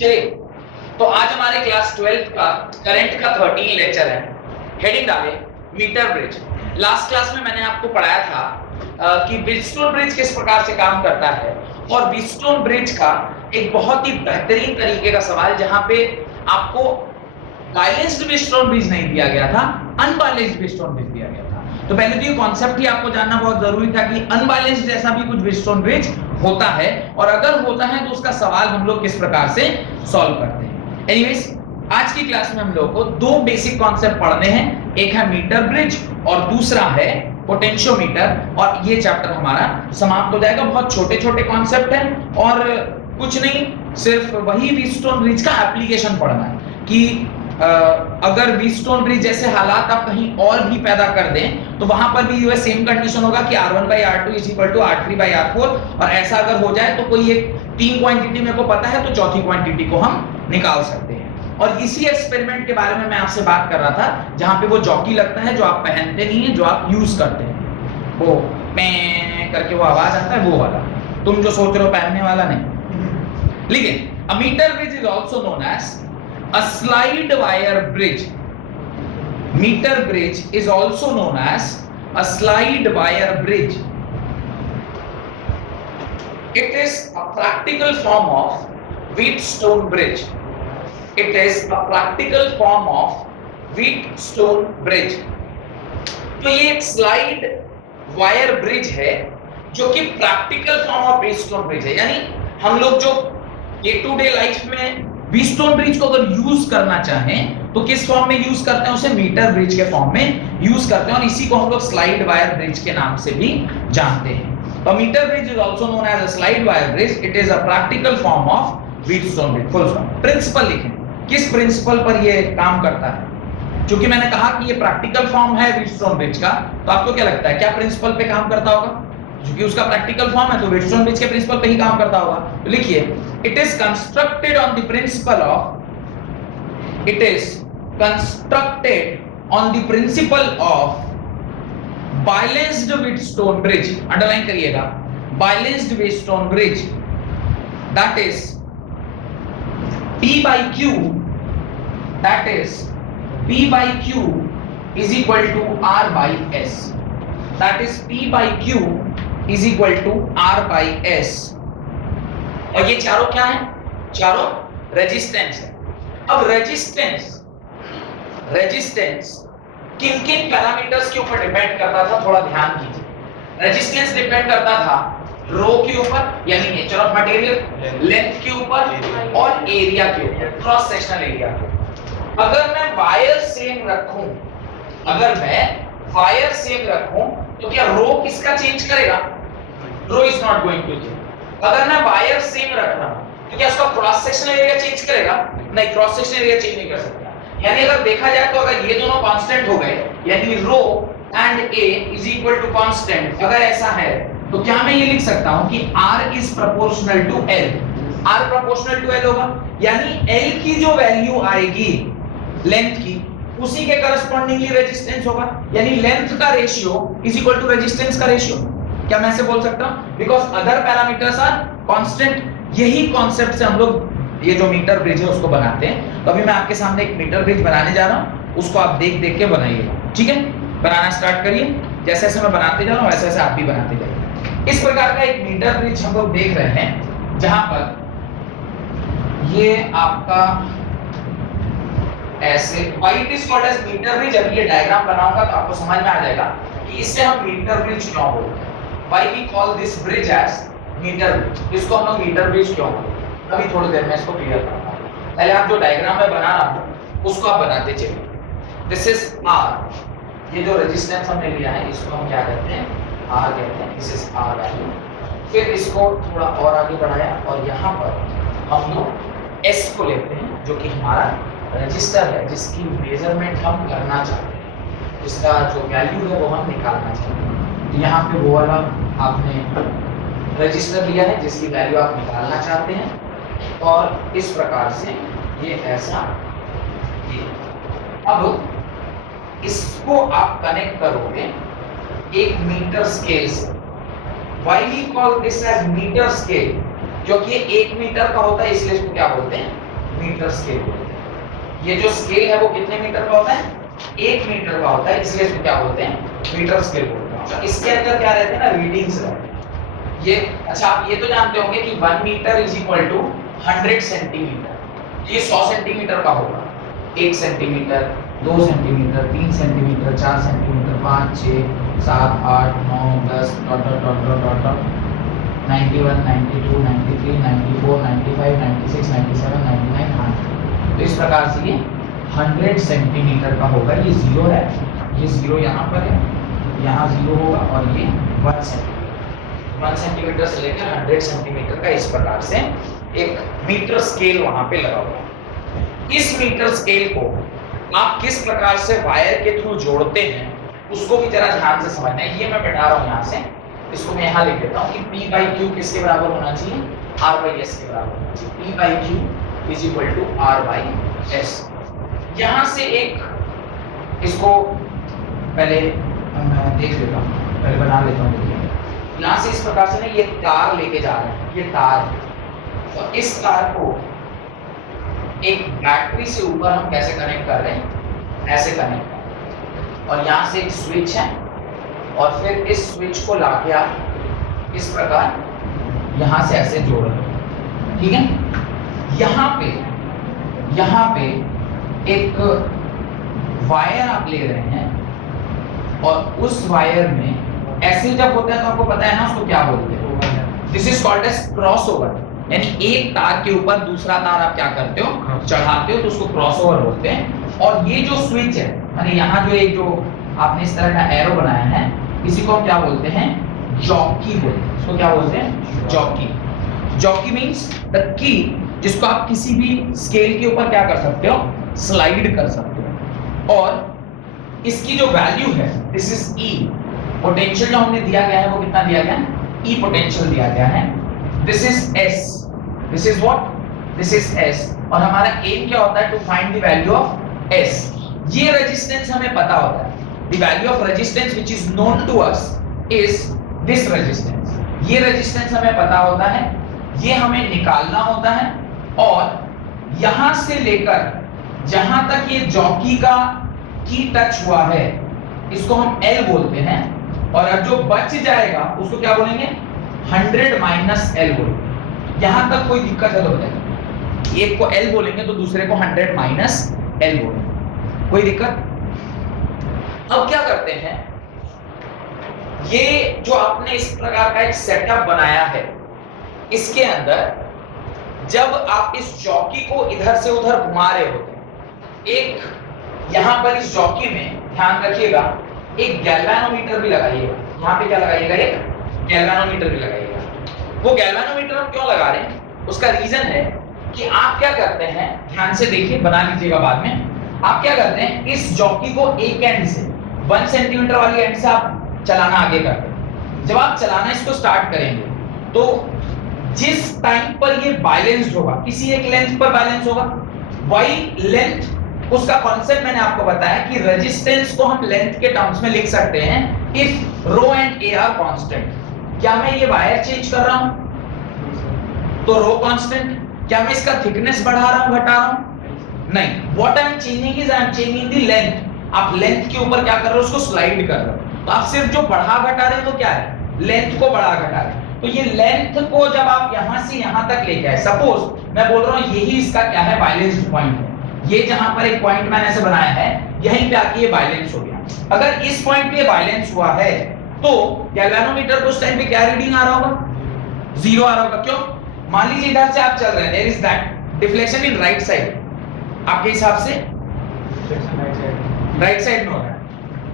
चलिए, तो आज हमारे क्लास 12 का करंट का 13 लेक्चर है। हेडिंग डाले मीटर ब्रिज। लास्ट क्लास में मैंने आपको पढ़ाया था कि ब्रिजस्टोन ब्रिज किस प्रकार से काम करता है, और ब्रिजस्टोन ब्रिज का एक बहुत ही बेहतरीन तरीके का सवाल जहां पे आपको बैलेंस्ड ब्रिजस्टोन ब्रिज नहीं दिया गया था, अनबैलेंस्ड ब्रिजस्टोन ब्रिज दिया गया था। तो पहले तो ये कॉन्सेप्ट ही आपको जानना बहुत जरूरी था कि अनबैलेंस्ड जैसा भी कुछ ब्रिजस्टोन ब्रिज होता है, और अगर होता है तो उसका सवाल हम लोग किस प्रकार से सॉल्व करते हैं। एनीवेज, आज की क्लास में हम लोग को दो बेसिक कॉन्सेप्ट पढ़ने हैं। एक है मीटर ब्रिज और दूसरा है पोटेंशियोमीटर, और ये चैप्टर हमारा समाप्त हो जाएगा। बहुत छोटे-छोटे कॉन्सेप्ट हैं और कुछ नहीं, सिर्फ वही ब्रिजस्टोन ब्रिज का एप्लीकेशन पढ़ना है कि अगर ब्रिजस्टोन ब्रिज जैसे हालात आप कहीं और भी पैदा कर दें तो वहां पर भी ये सेम कंडीशन होगा कि R1/R2 = R3/R4, और ऐसा अगर हो जाए तो कोई एक तीन क्वांटिटी मेरे को पता है तो चौथी क्वांटिटी को हम निकाल सकते हैं। और इसी एक्सपेरिमेंट के बारे में मैं आपसे बात कर रहा था जहां पे वो जॉकी लगता है जो आप पहनते नहीं है, जो आप यूज करते हैं, वो मैं करके वो आवाज आता है, वो वाला तुम जो सोच रहे हो पहनने वाला नहीं। लेकिन a metre bridge is also known as a slide wire bridge. Meter bridge is also known as a slide wire bridge. It is a practical form of Wheatstone bridge. It is a practical form of Wheatstone bridge. तो ये एक slide wire bridge है जो कि practical form of Wheatstone bridge है। यानी हम लोग जो डे टू डे लाइफ में व्हीटस्टोन ब्रिज को अगर यूज करना चाहें तो किस फॉर्म में यूज करते हैं, उसे मीटर ब्रिज के फॉर्म में यूज करते हैं, और इसी को हम लोग स्लाइड वायर ब्रिज के नाम से भी जानते हैं। तो metre bridge is also known as a slide wire bridge. It is a practical form of Wheatstone bridge. Full stop. Principle लिखें, किस प्रिंसिपल पर ये काम करता है। क्योंकि मैंने कहा कि ये प्रैक्टिकल फॉर्म है व्हीटस्टोन ब्रिज का, तो आपको क्या लगता है क्या प्रिंसिपल पे काम करता होगा? क्योंकि उसका प्रैक्टिकल फॉर्म है तो व्हीटस्टोन ब्रिज के प्रिंसिपल पे ही काम करता होगा। तो लिखिए, it is constructed on the principle of it is constructed on the principle of balanced Wheatstone bridge. Underline करिएगा, balanced Wheatstone bridge, that is P by Q, that is P by Q is equal to R by S, that is P by Q is equal to R by S। और ये चारों क्या है? चारों resistance है। अब resistance किन किन पैरामीटर्स के ऊपर डिपेंड करता था, थोड़ा ध्यान कीजिए। रेजिस्टेंस डिपेंड करता था रो के ऊपर यानी नेचर ऑफ मटेरियल, लेंथ के ऊपर और एरिया के ऊपर, क्रॉस सेक्शनल एरिया के ऊपर। अगर मैं वायर सेम रखूं तो क्या रो किसका चेंज करेगा? Row is not going to change. अगर मैं वायर सेम रख रहा हूं तो क्या उसका क्रॉस सेक्शनल एरिया चेंज करेगा? नहीं, क्रॉस सेक्शनल एरिया चेंज नहीं कर सकता। यानी अगर देखा जाए तो अगर ये दोनों कांस्टेंट हो गए यानी rho and A is equal to constant, अगर ऐसा है तो क्या मैं ये लिख सकता हूं कि R is proportional to L। R proportional to L होगा, यानी L की जो वैल्यू आएगी लेंथ की, उसी के करस्पॉन्डिंगली रेजिस्टेंस होगा। यानी लेंथ का ratio is equal to resistance का रेशियो। क्या मैं ऐसे बोल सकता हूं? Because other parameters are constant. यही कॉन्सेप्ट से हम लोग ये जो मीटर ब्रिज है उसको बनाते हैं। तो अभी मैं आपके सामने एक मीटर ब्रिज बनाने जा रहा हूं, उसको आप देख देख के बनाइए, ठीक है? बनाना स्टार्ट करिए। जैसे जैसे मैं बनाते जा रहा हूं वैसे वैसे आप भी बनाते जाइए। इस प्रकार का एक मीटर ब्रिज हम लोग देख रहे हैं जहां पर ये आपका ऐसे white is called as metre bridge. अभी ये डायग्राम बनाऊंगा तो आपको समझ में आ जाएगा कि इससे हम मीटर ब्रिज क्यों बोलते हैं, why we call this bridge as metre bridge. इसको हम लोग मीटर ब्रिज क्यों बोलते हैं, अभी थोड़ी देर में इसको क्लियर करता हूं। पहले आप जो डायग्राम में बना रहा हूं उसको आप बनाते चलिए। दिस इज R, ये जो रेजिस्टेंस हमने लिया है इसको हम क्या कहते हैं? R कहते हैं। This is R value. फिर इसको थोड़ा और आगे बढ़ाया और यहाँ पर हम लोग S को लेते हैं जो कि हमारा रजिस्टर है, जिसकी मेजरमेंट हम करना चाहते हैं, जिसका जो वैल्यू है वो हम निकालना चाहते हैं। तो यहाँ पे वो वाला आपने रजिस्टर लिया है जिसकी वैल्यू आप निकालना चाहते हैं, और इस प्रकार से ये ऐसा ये। अब इसको आप कनेक्ट करोगे एक मीटर स्केल से। Why we call this as metre scale? क्योंकि ये 1 मीटर का होता है इसलिए इसको क्या बोलते हैं? मीटर स्केल बोलते हैं। ये जो स्केल है वो कितने मीटर का होता है? 1 मीटर का होता है, इसलिए इसको क्या बोलते हैं? मीटर स्केल बोलते हैं। तो इसके अंदर क्या रहते हैं ना, रीडिंग्स रहते हैं। ये अच्छा आप ये तो जानते होंगे कि 1 metre is equal to 100 centimetre. ये 100 सेंटीमीटर का होगा। 1 centimetre, 2 centimetre, 3 centimetre, 4 centimetre, 5, 6, 7, 8, 9, 10 dot dot dot dot dot 91, 92, 93, 94, 95, 96, 97, 99, 100। तो इस प्रकार से ये 100 सेंटीमीटर का होगा। ये 0 है, ये 0 यहाँ पर है, यहाँ 0 होगा और ये 1 सेंटीमीटर। 1 सेंटीमीटर से लेकर 100 सेंटीमीटर का इस प्रकार से एक मीटर स्केल वहां पे लगा हुआ है। इस मीटर स्केल को आप किस प्रकार से वायर के थ्रू जोड़ते हैं उसको भी जरा ध्यान से समझना है। ये मैं बैठा रहा हूँ यहाँ से, इसको मैं यहाँ लिख देता हूँ कि P by Q किसके बराबर होना चाहिए? R by S के बराबर होना चाहिए। P by Q is equal to R by S। यहाँ से एक इसको पहले मैं देख लेता हूँ, पहले बना लेता हूँ। देखिए यहाँ से इस प्रकार से ना ये तार लेके जा रहे हैं, ये तार है और इस तार को एक बैटरी से ऊपर हम कैसे कनेक्ट कर रहे हैं? ऐसे कनेक्ट कर रहे हैं और यहाँ से एक स्विच है और फिर इस स्विच को लाके आप इस प्रकार यहाँ से ऐसे जोड़ रहे हैं, ठीक है। यहाँ पे एक वायर आप ले रहे हैं और उस वायर में ऐसे जब होता है तो आपको पता है ना उसको क्या बोलते हैं? This is called as crossover. यानी एक तार के ऊपर दूसरा तार आप क्या करते हो? चढ़ाते हो, तो उसको क्रॉसओवर बोलते हैं। और ये जो स्विच है, यानी यहाँ जो एक जो आपने इस तरह का एरो बनाया है, इसी को हम क्या बोलते हैं? जॉकी बोलते हैं। इसको क्या बोलते हैं? Jockey. Jockey means the key जिसको आप किसी भी स्केल के ऊपर क्या कर सकते हो? स्लाइड कर सकते हो। और इसकी जो वैल्यू है, दिस इज ई। पोटेंशियल जो हमने दिया गया है वो कितना दिया गया है? ई पोटेंशियल दिया गया है। This is S, this is what? This is S. और हमारा एम क्या होता है? To find the value of S. ये रेजिस्टेंस हमें पता होता है। The value of resistance which is known to us is this resistance. ये रेजिस्टेंस हमें पता होता है, ये हमें निकालना होता है। और यहां से लेकर जहां तक ये जॉकी का की टच हुआ है इसको हम L बोलते हैं। और अब जो बच जाएगा उसको क्या बोलेंगे? 100 माइनस L बोलेंगे। यहां तक कोई दिक्कत है तो बताइए। एक को L बोलेंगे तो दूसरे को 100 माइनस L बोलेंगे, कोई दिक्कत? अब क्या करते हैं, ये जो आपने इस प्रकार का एक सेटअप बनाया है, इसके अंदर जब आप इस जॉकी को इधर से उधर घुमा रहे होते हैं, एक यहां पर इस जॉकी में ध्यान रखिएगा एक गैल्वेनोमीटर भी लगाइएगा। यहां पे क्या लगाइएगा? एक गैल्वेनोमीटर भी लगाइएगा। वो गैल्वेनोमीटर हम क्यों लगा रहे हैं? उसका रीजन है कि आप क्या करते हैं, ध्यान से देखिए, बना लीजिएगा बाद में। आप क्या करते हैं, इस जॉकी को एक एंड से 1 सेंटीमीटर वाली एंड से आप चलाना आगे करते हैं। जब आप चलाना इसको स्टार्ट करेंगे तो जिस टाइम पर ये बैलेंस्ड होगा, किसी एक लेंथ पर बैलेंस होगा, वही लेंथ, उसका कॉन्सेप्ट मैंने आपको बताया कि रेजिस्टेंस को हम लेंथ के टर्म्स में लिख सकते हैं if rho and A are constant. क्या मैं ये वायर चेंज कर रहा हूं तो रो कांस्टेंट? क्या मैं इसका थिकनेस बढ़ा रहा हूं, घटा रहा हूं? नहीं। What I am changing is I am changing the length. आप लेंथ के ऊपर क्या कर रहे हो? उसको स्लाइड कर रहे हो। तो आप सिर्फ जो बढ़ा घटा रहे हो तो क्या है? लेंथ को बढ़ा घटा रहे हो। तो ये लेंथ को जब आप यहां से यहां तक लेके आए, सपोज मैं बोल रहा हूं यही इसका क्या है? बैलेंस्ड पॉइंट है। ये जहां पर एक पॉइंट मैंने ऐसे बनाया है, यहीं पे आके ये बैलेंस हो गया। अगर इस पॉइंट पे बैलेंस हुआ है तो गैल्वेनोमीटर को उस टाइम पे क्या रीडिंग आ रहा होगा? 0 आ रहा होगा। क्यों? मान लीजिए इधर से आप चल रहे हैं, there is that deflection in right side, आपके हिसाब से राइट साइड में हो रहा है,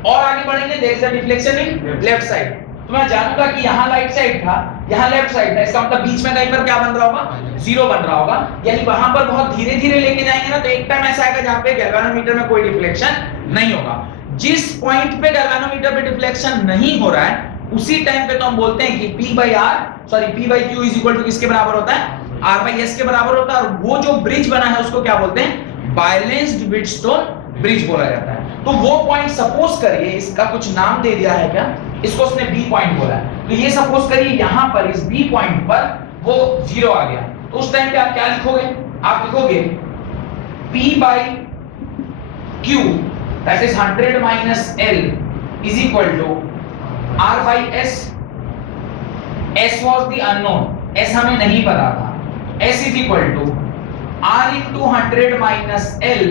और आगे बढ़ेंगे there is a deflection in left side. तो मैं जानूंगा कि यहाँ राइट साइड था, यहाँ लेफ्ट साइड था, इसका मतलब बीच में कहीं पर क्या बन रहा होगा? 0 बन रहा होगा। यानी वहां पर बहुत धीरे धीरे लेके जाएंगे ना तो एक टाइम ऐसा आएगा जहां पे गैल्वेनोमीटर में कोई डिफ्लेक्शन नहीं होगा। जिस पॉइंट पे गैल्वेनोमीटर पे डिफ्लेक्शन नहीं हो रहा है उसी टाइम पे तो हम बोलते हैं कि P by Q is equal to किसके बराबर होता है? R by S के बराबर होता है। और वो जो ब्रिज बना है उसको क्या बोलते हैं? बैलेंस्ड व्हीटस्टोन ब्रिज बोला जाता है। तो वो पॉइंट सपोज करिए, इसका कुछ नाम दे दिया है क्या? इसको उसने बी पॉइंट बोला है। तो ये सपोज करिए यहां पर इस बी पॉइंट पर वो 0 आ गया, तो उस टाइम पे आप क्या लिखोगे? आप लिखोगे P by Q that is 100 minus L is equal to R by S. S was the unknown, S हमें नहीं पता था. S is equal to R into 100 minus L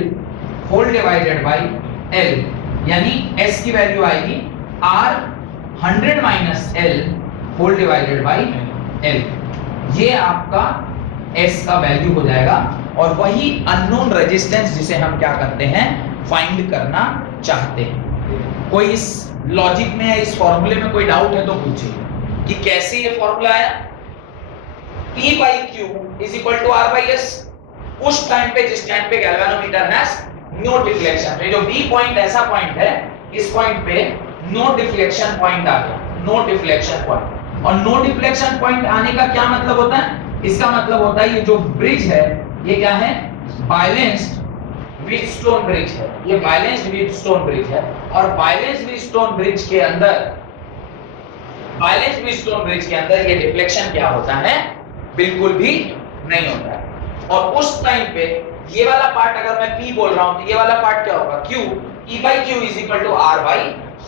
whole divided by L. यानी S की value आएगी R 100 minus L whole divided by L. ये आपका S का वैल्यू हो जाएगा और वही अननोन रेजिस्टेंस जिसे हम क्या करते हैं, फाइंड करना चाहते हैं. कोई इस लॉजिक में या इस फॉर्मूले में कोई डाउट है तो पूछिए कि कैसे ये फॉर्मूला आया. P by Q is equal to R by S. उस टाइम पे जिस टाइम पे गैल्वेनोमीटर हैज नो डिफ्लेक्शन, ये जो B पॉइंट ऐसा पॉइंट है, इस पॉइंट पे नो डिफ्लेक्शन पॉइंट आ गया, नो डिफ्लेक्शन पॉइंट. और नो डिफ्लेक्शन पॉइंट आने का क्या मतलब होता है? इसका मतलब होता है ये जो ब्रिज है ये क्या है, बैलेंस्ड व्हीटस्टोन ब्रिज है. ये बैलेंस्ड व्हीटस्टोन ब्रिज है और बैलेंस्ड व्हीटस्टोन ब्रिज के अंदर ये डिफ्लेक्शन क्या होता है, बिल्कुल भी नहीं होता है. और उस टाइम पे ये वाला पार्ट अगर मैं P बोल रहा हूं तो ये वाला पार्ट क्या होगा, Q. E by Q is equal to R by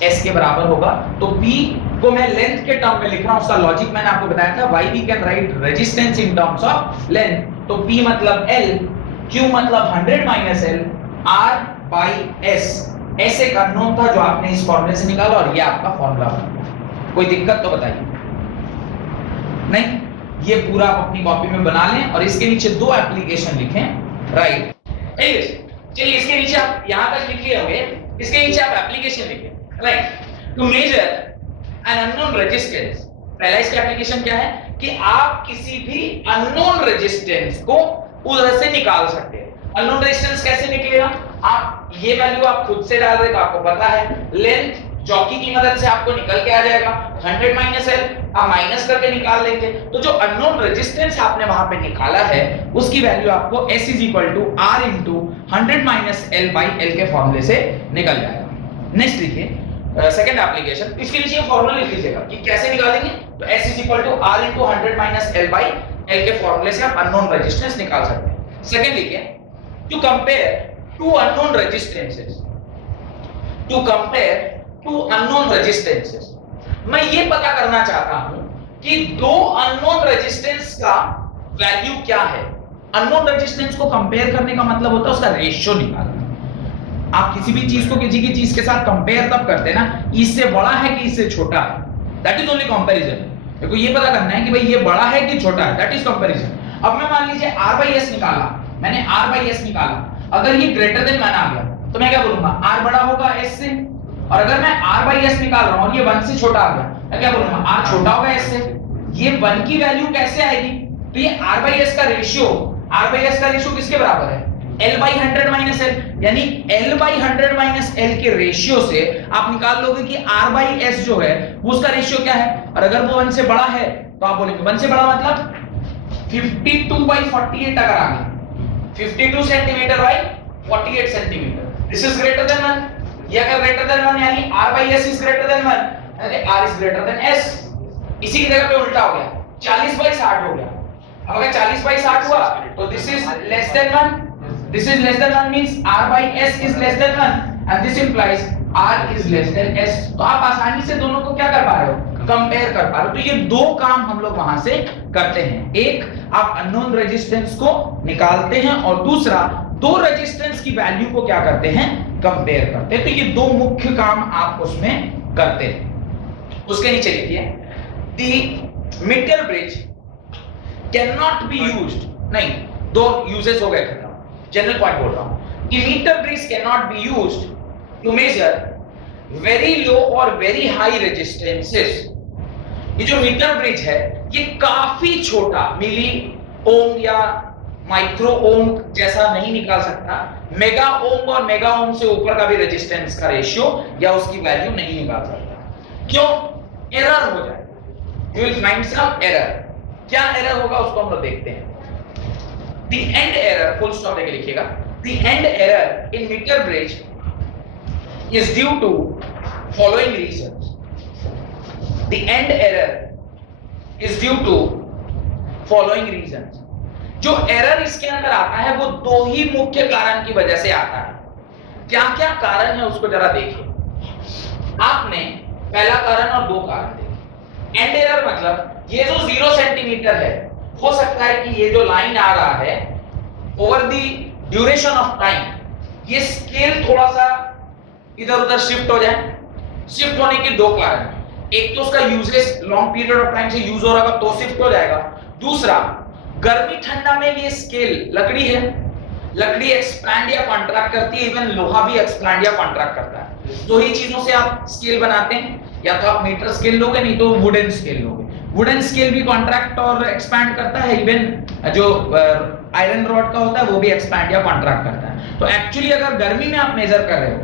S के बराबर होगा. तो P को मैं लेंथ के टर्म में लिख रहा हूं, उसका लॉजिक मैंने आपको बताया था. Why we can write resistance in terms of length. तो P मतलब L, Q मतलब 100 minus L, R by S. S एक अननोन था जो आपने इस फॉर्मूले से निकाला और ये आपका फॉर्मूला बन गया. कोई दिक्कत तो बताइए नहीं. ये पूरा आप अपनी कॉपी में बना लें और इसके नीचे दो एप्लीकेशन लिखें. राइट, चलिए इसके नीचे आप यहां तक लिख लिए होंगे, इसके नीचे आप एप्लीकेशन लिखें. Right, to measure an unknown resistance. पहला इसका एप्लीकेशन क्या है कि आप किसी भी अननोन रेजिस्टेंस को उधर से निकाल सकते हैं. अननोन रेजिस्टेंस कैसे निकलेगा, आप ये वैल्यू आप खुद से डाल देगा, आपको पता है. लेंथ जॉकी की मदद से आपको निकल के आ जाएगा. 100 माइनस L आप माइनस करके निकाल लेंगे. तो जो अननोन रेजिस्टेंस आपने वहां पे निकाला है उसकी वैल्यू आपको S is equal to R into 100 minus L by L के फॉर्मूले से निकल जाएगा. नेक्स्ट लिखिए सेकंड एप्लीकेशन. इसके नीचे ये फॉर्मूला लिख लीजिएगा कि कैसे निकालेंगे. तो S is equal to R into 100 minus L by L के फॉर्मूले से आप अननोन रेजिस्टेंस निकाल सकते हैं. सेकंड लिखिए, to compare two unknown resistances. To compare two unknown resistances. मैं ये पता करना चाहता हूं कि दो अननोन रेजिस्टेंस का वैल्यू क्या है. अननोन रेजिस्टेंस को कंपेयर करने का मतलब होता है उसका रेशियो निकालना. आप किसी भी चीज को किसी की चीज के साथ कंपेयर तब करते हैं ना, इससे बड़ा है कि इससे छोटा है. That is only comparison. देखो ये पता करना है कि भाई ये बड़ा है कि छोटा है, दैट इज कंपैरिजन. अब मैं मान लीजिए R by S निकाला, मैंने R by S निकाला. अगर ये ग्रेटर देन 1 आ गया तो मैं क्या बोलूंगा, R बड़ा होगा S से. और अगर मैं R by S निकाल रहा हूं और ये 1 से छोटा आ गया, मैं क्या बोलूंगा, R छोटा होगा S से. ये 1 की वैल्यू कैसे आएगी, तो ये R by S का रेशियो किसके बराबर है, L by 100 minus L. यानी L by 100 minus L के रेशियो से आप निकाल लोगे कि R by S जो है वो उसका रेशियो क्या है. और अगर वो 1 से बड़ा है तो आप बोलेंगे 1 से बड़ा मतलब 52 by 48 अगर आ गया, 52 centimetre by 48 centimetre. This is greater than 1. ये अगर ग्रेटर देन 1 यानी R by S is greater than 1, यानी R is greater than S. इसी की जगह पे उल्टा हो गया, 40 by 60 हो गया. अब अगर 40 by 60 हुआ तो this is less than 1. This is less than 1 means R by S is less than 1 and this implies R is less than S. तो आप आसानी से दोनों को क्या कर पा रहे हो, कंपेयर कर पा रहे हो. तो ये दो काम हम लोग वहां से करते हैं. एक आप अननोन रेजिस्टेंस को निकालते हैं और दूसरा दो रेजिस्टेंस की वैल्यू को क्या करते हैं, कंपेयर करते हैं. तो ये दो मुख्य काम आप उसमें करते हैं. उसके नीचे लिखिए, the metre bridge can not be used. नहीं, दो यूजेस हो गए, जनरल पॉइंट बोल रहा हूं कि metre bridge can not be used to measure very low और वेरी हाई रेजिस्टेंसेस. ये जो मीटर ब्रिज है ये काफी छोटा मिली ओम या माइक्रो ओम जैसा नहीं निकाल सकता. मेगा ओम और मेगा ओम से ऊपर का भी रेजिस्टेंस का रेशियो या उसकी वैल्यू नहीं निकाल सकता. क्यों, एरर हो जाए. You will find some error. क्या एरर होगा उसको हम लोग देखते हैं. The end error, full stop लेके लिखिएगा. The end error in meter bridge is due to following reasons. The end error is due to following reasons. जो एरर इसके अंदर आता है वो दो ही मुख्य कारण की वजह से आता है। क्या क्या कारण है उसको जरा देखिए। आपने पहला कारण और दो कारण देखे। एंड एरर मतलब ये जो 0 सेंटीमीटर है, हो सकता है कि ये जो लाइन आ रहा है over the duration of time ये स्केल थोड़ा सा इधर उधर शिफ्ट हो जाए। शिफ्ट होने के दो कारण, एक तो उसका uses long period of time से यूज हो रहा होगा तो शिफ्ट हो जाएगा। दूसरा, गर्मी ठंडा में ये स्केल लकड़ी है, लकड़ी एक्सपैंड या कॉन्ट्रैक्ट करती है, इवन लोहा भी एक्सपैंड या कॉन्ट्रैक्ट करता है। दो ही चीजों से आप स्केल बनाते हैं, या तो आप मीटर स्केल लोगे नहीं तो वुडन स्केल लोगे। वुडन स्केल भी कॉन्ट्रैक्ट और एक्सपैंड करता है, इवन जो आयरन रॉड का होता है वो भी एक्सपैंड या कॉन्ट्रैक्ट करता है। तो एक्चुअली अगर गर्मी में आप मेजर कर रहे हो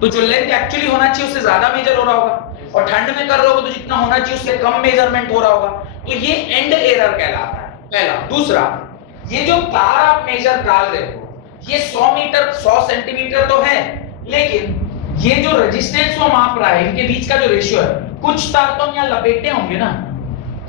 तो जो लेंथ एक्चुअली होना चाहिए उससे ज्यादा मेजर हो रहा होगा, और ठंड में कर रहे हो तो जितना होना चाहिए उससे कम मेजरमेंट हो रहा होगा। तो ये एंड एरर कहलाता है, पहला। दूसरा, ये जो तार आप मेजर डाल रहे हो ये 100 मीटर 100 सेंटीमीटर तो है, लेकिन ये जो रेजिस्टेंस वो माप रहा है इनके बीच का जो रेशियो है, कुछ तार तो यहाँ लपेटे होंगे ना,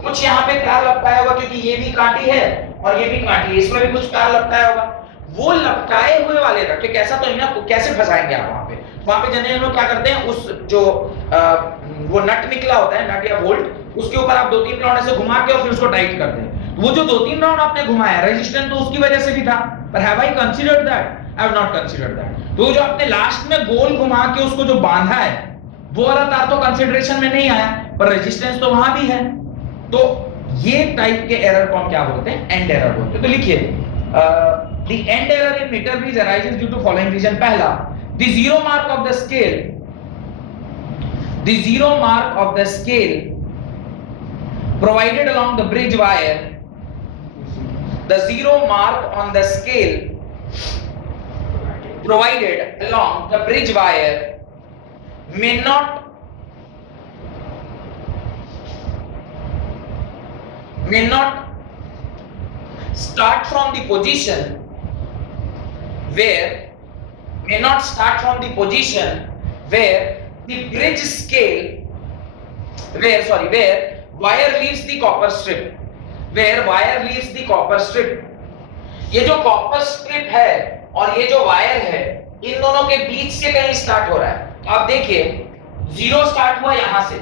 कुछ यहाँ पे तार लपटाया होगा, क्योंकि ये भी कांटी है और ये भी कांटी है, इसमें भी कुछ तार लपटाया होगा। वो लपटाए हुए वाले रखे, कैसा तो नहीं ना, कैसे फंसाएंगे आप वहां पे? वहां पे जनरली लोग क्या करते हैं, उस जो वो नट निकला होता है, नट या बोल्ट, उसके ऊपर आप 2-3 राउंड ऐसे घुमा के और फिर उसको टाइट कर दें। वो जो 2-3 राउंड आपने घुमाया, रेजिस्टेंस तो उसकी वजह से भी था, पर have I considered that? I have not considered that. तो जो आपने लास्ट में गोल घुमा के उसको जो बांधा है वो वाला तार तो कंसीडरेशन में नहीं आया, पर रेजिस्टेंस तो वहां भी है। तो ये टाइप के एरर को हम क्या बोलते हैं? एंड एरर बोलते हैं। तो लिखिए, the end error in metre bridge arises due to following reason. पहला, the zero mark of the scale, the zero mark of the scale provided along the bridge wire, the zero mark on the scale provided along the bridge wire may not start from the position where the bridge scale where wire leaves the copper strip, ये जो copper strip है और ये जो wire है, इन दोनों के बीच से कहीं स्टार्ट हो रहा है। तो आप देखिए, जीरो स्टार्ट हुआ यहां से,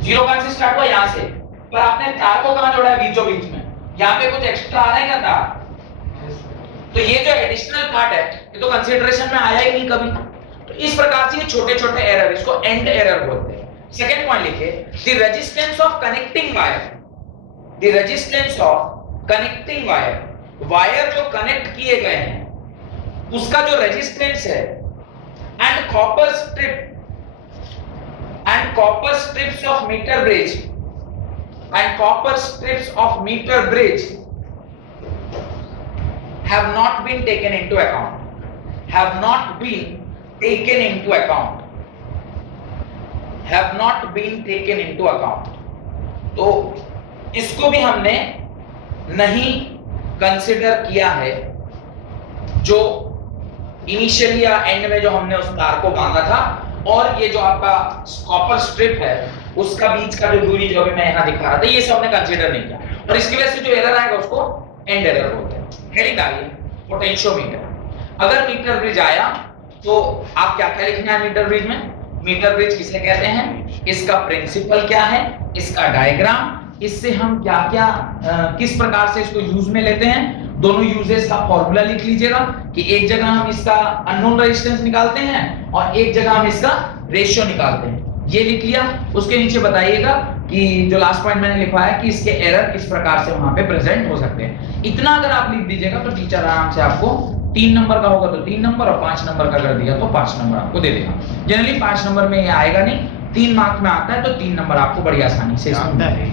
जीरो कहां से स्टार्ट हुआ? यहां से, पर आपने तार को कहां जोड़ा है? बीचों बीच में। यहां पे कुछ एक्स्ट्रा आ रहा है क्या तार? तो ये जो एडिशनल पार्ट है ये तो कंसीडरेशन में आया ही नहीं कभी। तो इस प्रकार से ये छोटे छोटे एरर, इसको एंड एरर बोलते हैं। सेकंड पॉइंट लिखिए, the resistance of connecting wire, the resistance of connecting wire, wire जो कनेक्ट किए गए हैं उसका जो रेजिस्टेंस है, and copper strips of metre bridge, and copper strips of meter bridge have not been taken into account, have not been taken into account, have not been taken into account। तो इसको भी हमने नहीं consider किया है, जो initially या and में जो हमने उस तार को बांधा था, और ये जो आपका कॉपर स्ट्रिप है उसका बीच का जो दूरी जो मैं यहाँ दिखा रहा था, ये सब हमने कंसीडर नहीं किया, और इसकी वजह से जो एरर आएगा उसको एंड एरर बोलते हैं। हेडिंग डालिए, पोटेंशियोमीटर। अगर मीटर ब्रिज आया तो आप क्या क्या लिखना है मीटर ब्रिज में? मीटर ब्रिज किसे कहते हैं, इसका प्रिंसिपल क्या है, इसका डायग्राम, इससे हम क्या क्या किस प्रकार से इसको यूज में लेते हैं, दोनों यूजेस का फॉर्मूला लिख लीजिएगा कि एक जगह हम इसका अननोन रेजिस्टेंस निकालते हैं और एक जगह हम इसका रेशियो निकालते हैं। ये लिख लिया, उसके नीचे बताइएगा कि जो लास्ट पॉइंट मैंने लिखवाया कि इसके एरर किस प्रकार से वहां पे प्रेजेंट हो सकते हैं। इतना अगर आप लिख दीजिएगा तो टीचर आराम से आपको 3 नंबर का होगा तो 3 नंबर, और 5 नंबर का कर दिया तो 5 नंबर आपको दे देगा। जनरली 5 नंबर में ये आएगा नहीं, 3 मार्क्स में आता है, तो 3 नंबर आपको बड़ी आसानी से आता है।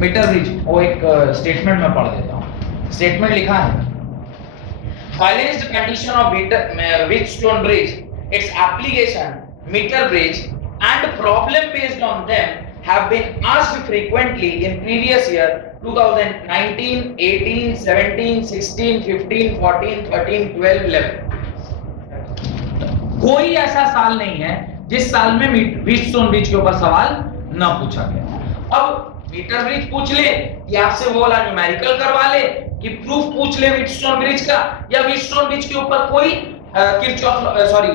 मीटर ब्रिज, वो एक स्टेटमेंट में पढ़ देता हूँ। स्टेटमेंट लिखा है, finance the condition of Wheatstone bridge, its application, meter bridge and problem based on them have been asked frequently in previous year 2019, 18, 17, 16, 15, 14, 13, 12, 11। कोई ऐसा साल नहीं है जिस साल में Wheatstone bridge के ऊपर सवाल ना पूछा गया। अब मीटर ब्रिज पूछ ले, या आपसे वो वाला न्यूमेरिकल करवा ले कि प्रूफ पूछ ले व्हीटस्टोन ब्रिज का, या व्हीटस्टोन ब्रिज के ऊपर कोई किरचॉफ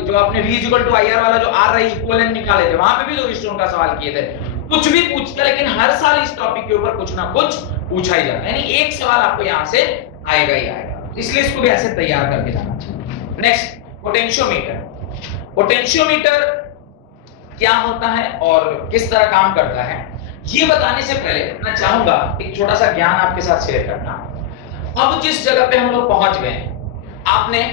जो आपने V = IR वाला जो R इक्विवेलेंट निकाले थे, वहां पे भी तो व्हीटस्टोन का सवाल किए थे। कुछ भी पूछता, लेकिन हर साल इस टॉपिक के ऊपर कुछ ना कुछ पूछा ही जाता है, यानी एक सवाल आपको यहां से आएगा ही आएगा, इसलिए इसको भी ऐसे तैयार करके जाना चाहिए। Next, potentiometer. पोटेंशियोमीटर क्या होता है और किस तरह काम करता है, ये बताने से पहले मैं चाहूंगा एक छोटा सा ज्ञान आपके साथ शेयर करना। अब जिस जगह पे हम लोग पहुंच गए, आपने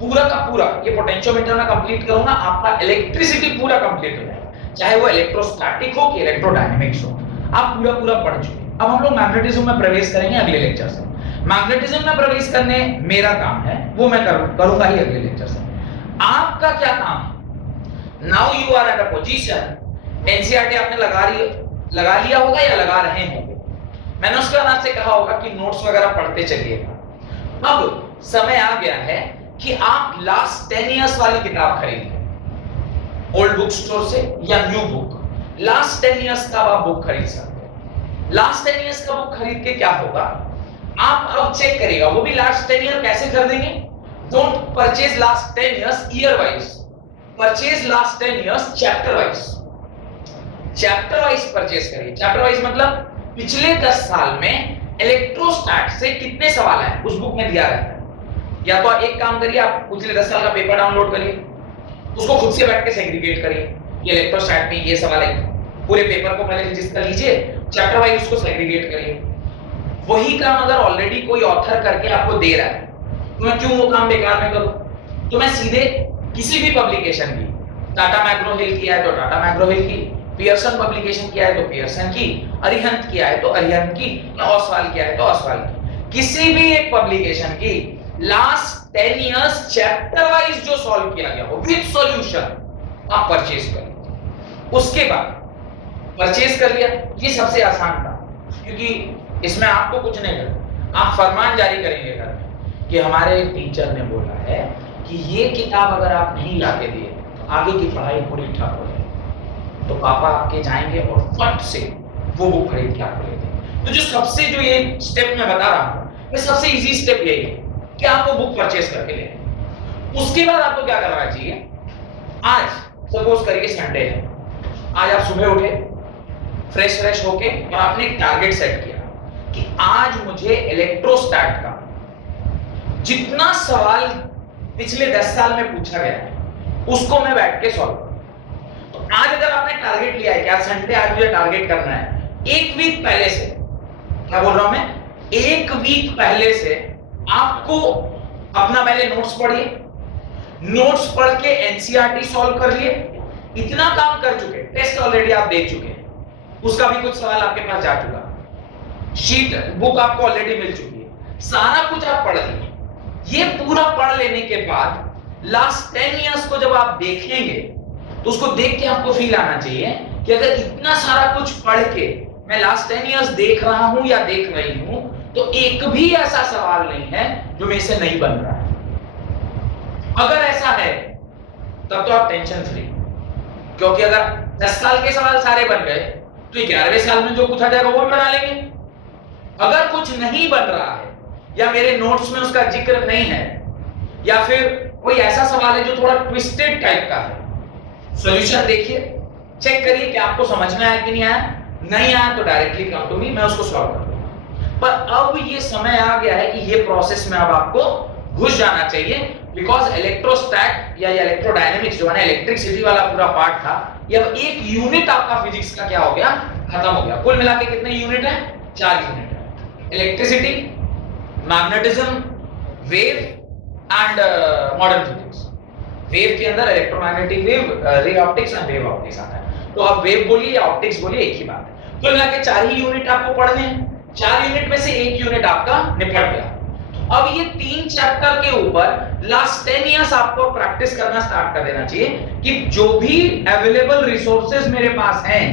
पूरा का पूरा, ये पोटेंशियोमीटर में कंप्लीट करूंगा, आपका इलेक्ट्रिसिटी पूरा कंप्लीट हो जाएगा, चाहे वो इलेक्ट्रोस्टैटिक हो कि इलेक्ट्रोडायनेमिक्स हो, आप पूरा पढ़ चुके। अब हम लोग मैग्नेटिज्म में प्रवेश करेंगे अगले लेक्चर से। मैग्नेटिज्म में प्रवेश करने मेरा काम है, वो मैं करूंगा ही अगले लेक्चर से। आपका क्या काम है? Now you are at a position, NCERT आपने लगा लिया होगा या लगा रहे होंगे, मैंने उसके बाद आपसे कहा होगा कि नोट्स वगैरह पढ़ते चलिएगा। अब समय आ गया है कि आप लास्ट 10 इयर्स वाली किताब खरीदें, ओल्ड बुक स्टोर से या न्यू बुक। लास्ट 10 इयर्स का आप बुक खरीद सकते हैं। लास्ट 10 इयर्स का बुक खरीद के क्या होगा, आप अब चेक करिएगा, वो भी लास्ट 10 ईयर कैसे खरीदेंगे। Don't purchase last 10 years year wise, purchase last 10 years chapter wise. Chapter wise purchase करिए। चैप्टर वाइज मतलब पिछले 10 साल में इलेक्ट्रोस्टैट से कितने सवाल आए उस बुक में दिया रहता है। या तो एक काम करिए, आप पिछले 10 साल का पेपर डाउनलोड करिए, उसको खुद से बैठ के सेग्रीगेट करिए, ये इलेक्ट्रोस्टैट में ये सवाल है, पूरे पेपर को पहले रजिस्टर लीजिए, चैप्टर वाइज उसको सेग्रीगेट करिए। वही काम अगर ऑलरेडी कोई ऑथर करके आपको दे रहा है, तो मैं क्यों वो काम बेकार में करूं? तो मैं सीधे किसी भी पब्लिकेशन की, टाटा मैग्रो हिल किया है तो टाटा मैग्रो हिल की, पियर्सन पब्लिकेशन किया है तो पियर्सन की, अरिहंत किया है तो अरिहंत की, ओसवाल किया है तो ओसवाल की, किसी भी एक पब्लिकेशन की लास्ट 10 इयर्स चैप्टर वाइज जो सॉल्व किया गया हो विद सॉल्यूशन, आप परचेज करिए। उसके बाद परचेज कर लिया, ये सबसे आसान था, क्योंकि इसमें आपको कुछ नहीं करना, आप फरमान जारी करेंगे घर में कि हमारे टीचर ने बोला है कि ये किताब अगर आप नहीं लाके दिए तो आगे की पढ़ाई पूरी ठप हो जाएगी। तो पापा आपके जाएंगे और फट से वो बुक खरीद के आपको ले देंगे। तो जो सबसे जो ये स्टेप मैं बता रहा हूँ, ये सबसे इजी स्टेप यही है कि आप वो बुक परचेज करके ले। उसके बाद आपको क्या करना चाहिए, आज सपोज करिए संडे है, आज आप सुबह उठे फ्रेश होके और आपने एक टारगेट सेट किया कि आज मुझे इलेक्ट्रोस्टैट का जितना सवाल पिछले 10 साल में पूछा गया है उसको मैं बैठ के सॉल्व करूं। तो आज अगर आपने टारगेट लिया है कि आज संडे, आज मुझे टारगेट करना है, एक वीक पहले से, क्या बोल रहा हूं मैं, एक वीक पहले से आपको अपना पहले नोट्स पढ़िए, नोट्स पढ़ के एनसीईआरटी सॉल्व कर लिए, इतना काम कर चुके, टेस्ट ऑलरेडी आप दे चुके, उसका भी कुछ सवाल आपके पास जा चुका, शीट बुक आपको ऑलरेडी मिल चुकी है, सारा कुछ आप पढ़ लिए। ये पूरा पढ़ लेने के बाद लास्ट 10 इयर्स को जब आप देखेंगे तो उसको देख के आपको फील आना चाहिए कि अगर इतना सारा कुछ पढ़ के मैं लास्ट 10 इयर्स देख रहा हूं या देख रही हूं तो एक भी ऐसा सवाल नहीं है जो मेरे से नहीं बन रहा है। अगर ऐसा है तब तो आप टेंशन फ्री, क्योंकि अगर 10 साल के सवाल सारे बन गए तो 11वें साल में जो पूछा जाएगा वो भी बना लेंगे। अगर कुछ नहीं बन रहा है या मेरे नोट्स में उसका जिक्र नहीं है या फिर कोई ऐसा सवाल है जो थोड़ा ट्विस्टेड टाइप का है, सॉल्यूशन देखिए, चेक करिए कि आपको समझ में आया कि नहीं आया। नहीं आया तो डायरेक्टली कम टू मी, मैं उसको सॉल्व कर दूंगा। पर अब ये समय आ गया है कि ये प्रोसेस में अब आपको घुस जाना चाहिए, बिकॉज इलेक्ट्रोस्टैट या इलेक्ट्रोडायनेमिक्स जो है ना, इलेक्ट्रिसिटी वाला पूरा पार्ट था, ये अब एक यूनिट आपका फिजिक्स का क्या हो गया, खत्म हो गया। कुल मिला के कितने यूनिट है? 4 यूनिट है, electricity, magnetism, wave and modern physics. Wave के अंदर electromagnetic wave, ray optics and wave optics आता है। तो आप वेव बोलिए या ऑप्टिक्स बोलिए, एक ही बात है। कुल मिला के 4 ही यूनिट आपको पढ़ने हैं। 4 यूनिट में से एक यूनिट आपका निपट गया। अब ये 3 चैप्टर के ऊपर लास्ट 10 इयर्स आपको प्रैक्टिस करना स्टार्ट कर देना चाहिए कि जो भी अवेलेबल रिसोर्सेज मेरे पास हैं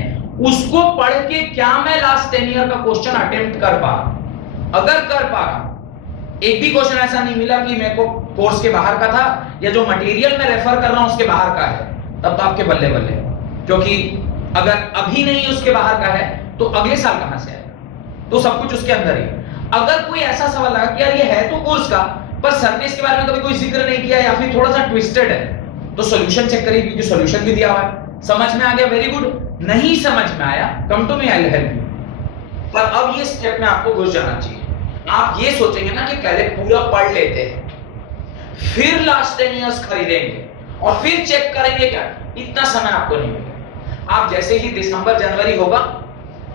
उसको पढ़ के क्या मैं लास्ट 10 ईयर का क्वेश्चन अटेम्प्ट कर पा रहा हूं। अगर कर पा रहा हूं, एक भी क्वेश्चन ऐसा नहीं मिला कि मेरे को कोर्स के बाहर का था या जो मटेरियल मैं रेफर कर रहा हूं उसके बाहर का है, तब तो आपके बल्ले बल्ले। क्योंकि अगर अभी नहीं उसके बाहर का है तो अगले साल कहां से आएगा? तो सब कुछ उसके अंदर ही है। अगर कोई ऐसा सवाल लगा कि यार ये है तो कोर्स का, पर सर ने इसके बारे में कभी कोई जिक्र नहीं किया या फिर थोड़ा सा ट्विस्टेड है, तो सॉल्यूशन चेक करिए, क्योंकि सॉल्यूशन भी दिया हुआ है। समझ में आ गया? Very good. नहीं समझ में आया, come to me, I will help you. पर अब ये स्टेप में आपको घुस जाना चाहिए। आप ये सोचेंगे ना कि पहले पूरा पढ़ लेते हैं, फिर लास्ट 10 इयर्स खरीदेंगे और फिर चेक करेंगे क्या, इतना समय आपको नहीं मिलेगा। आप जैसे ही दिसंबर जनवरी होगा,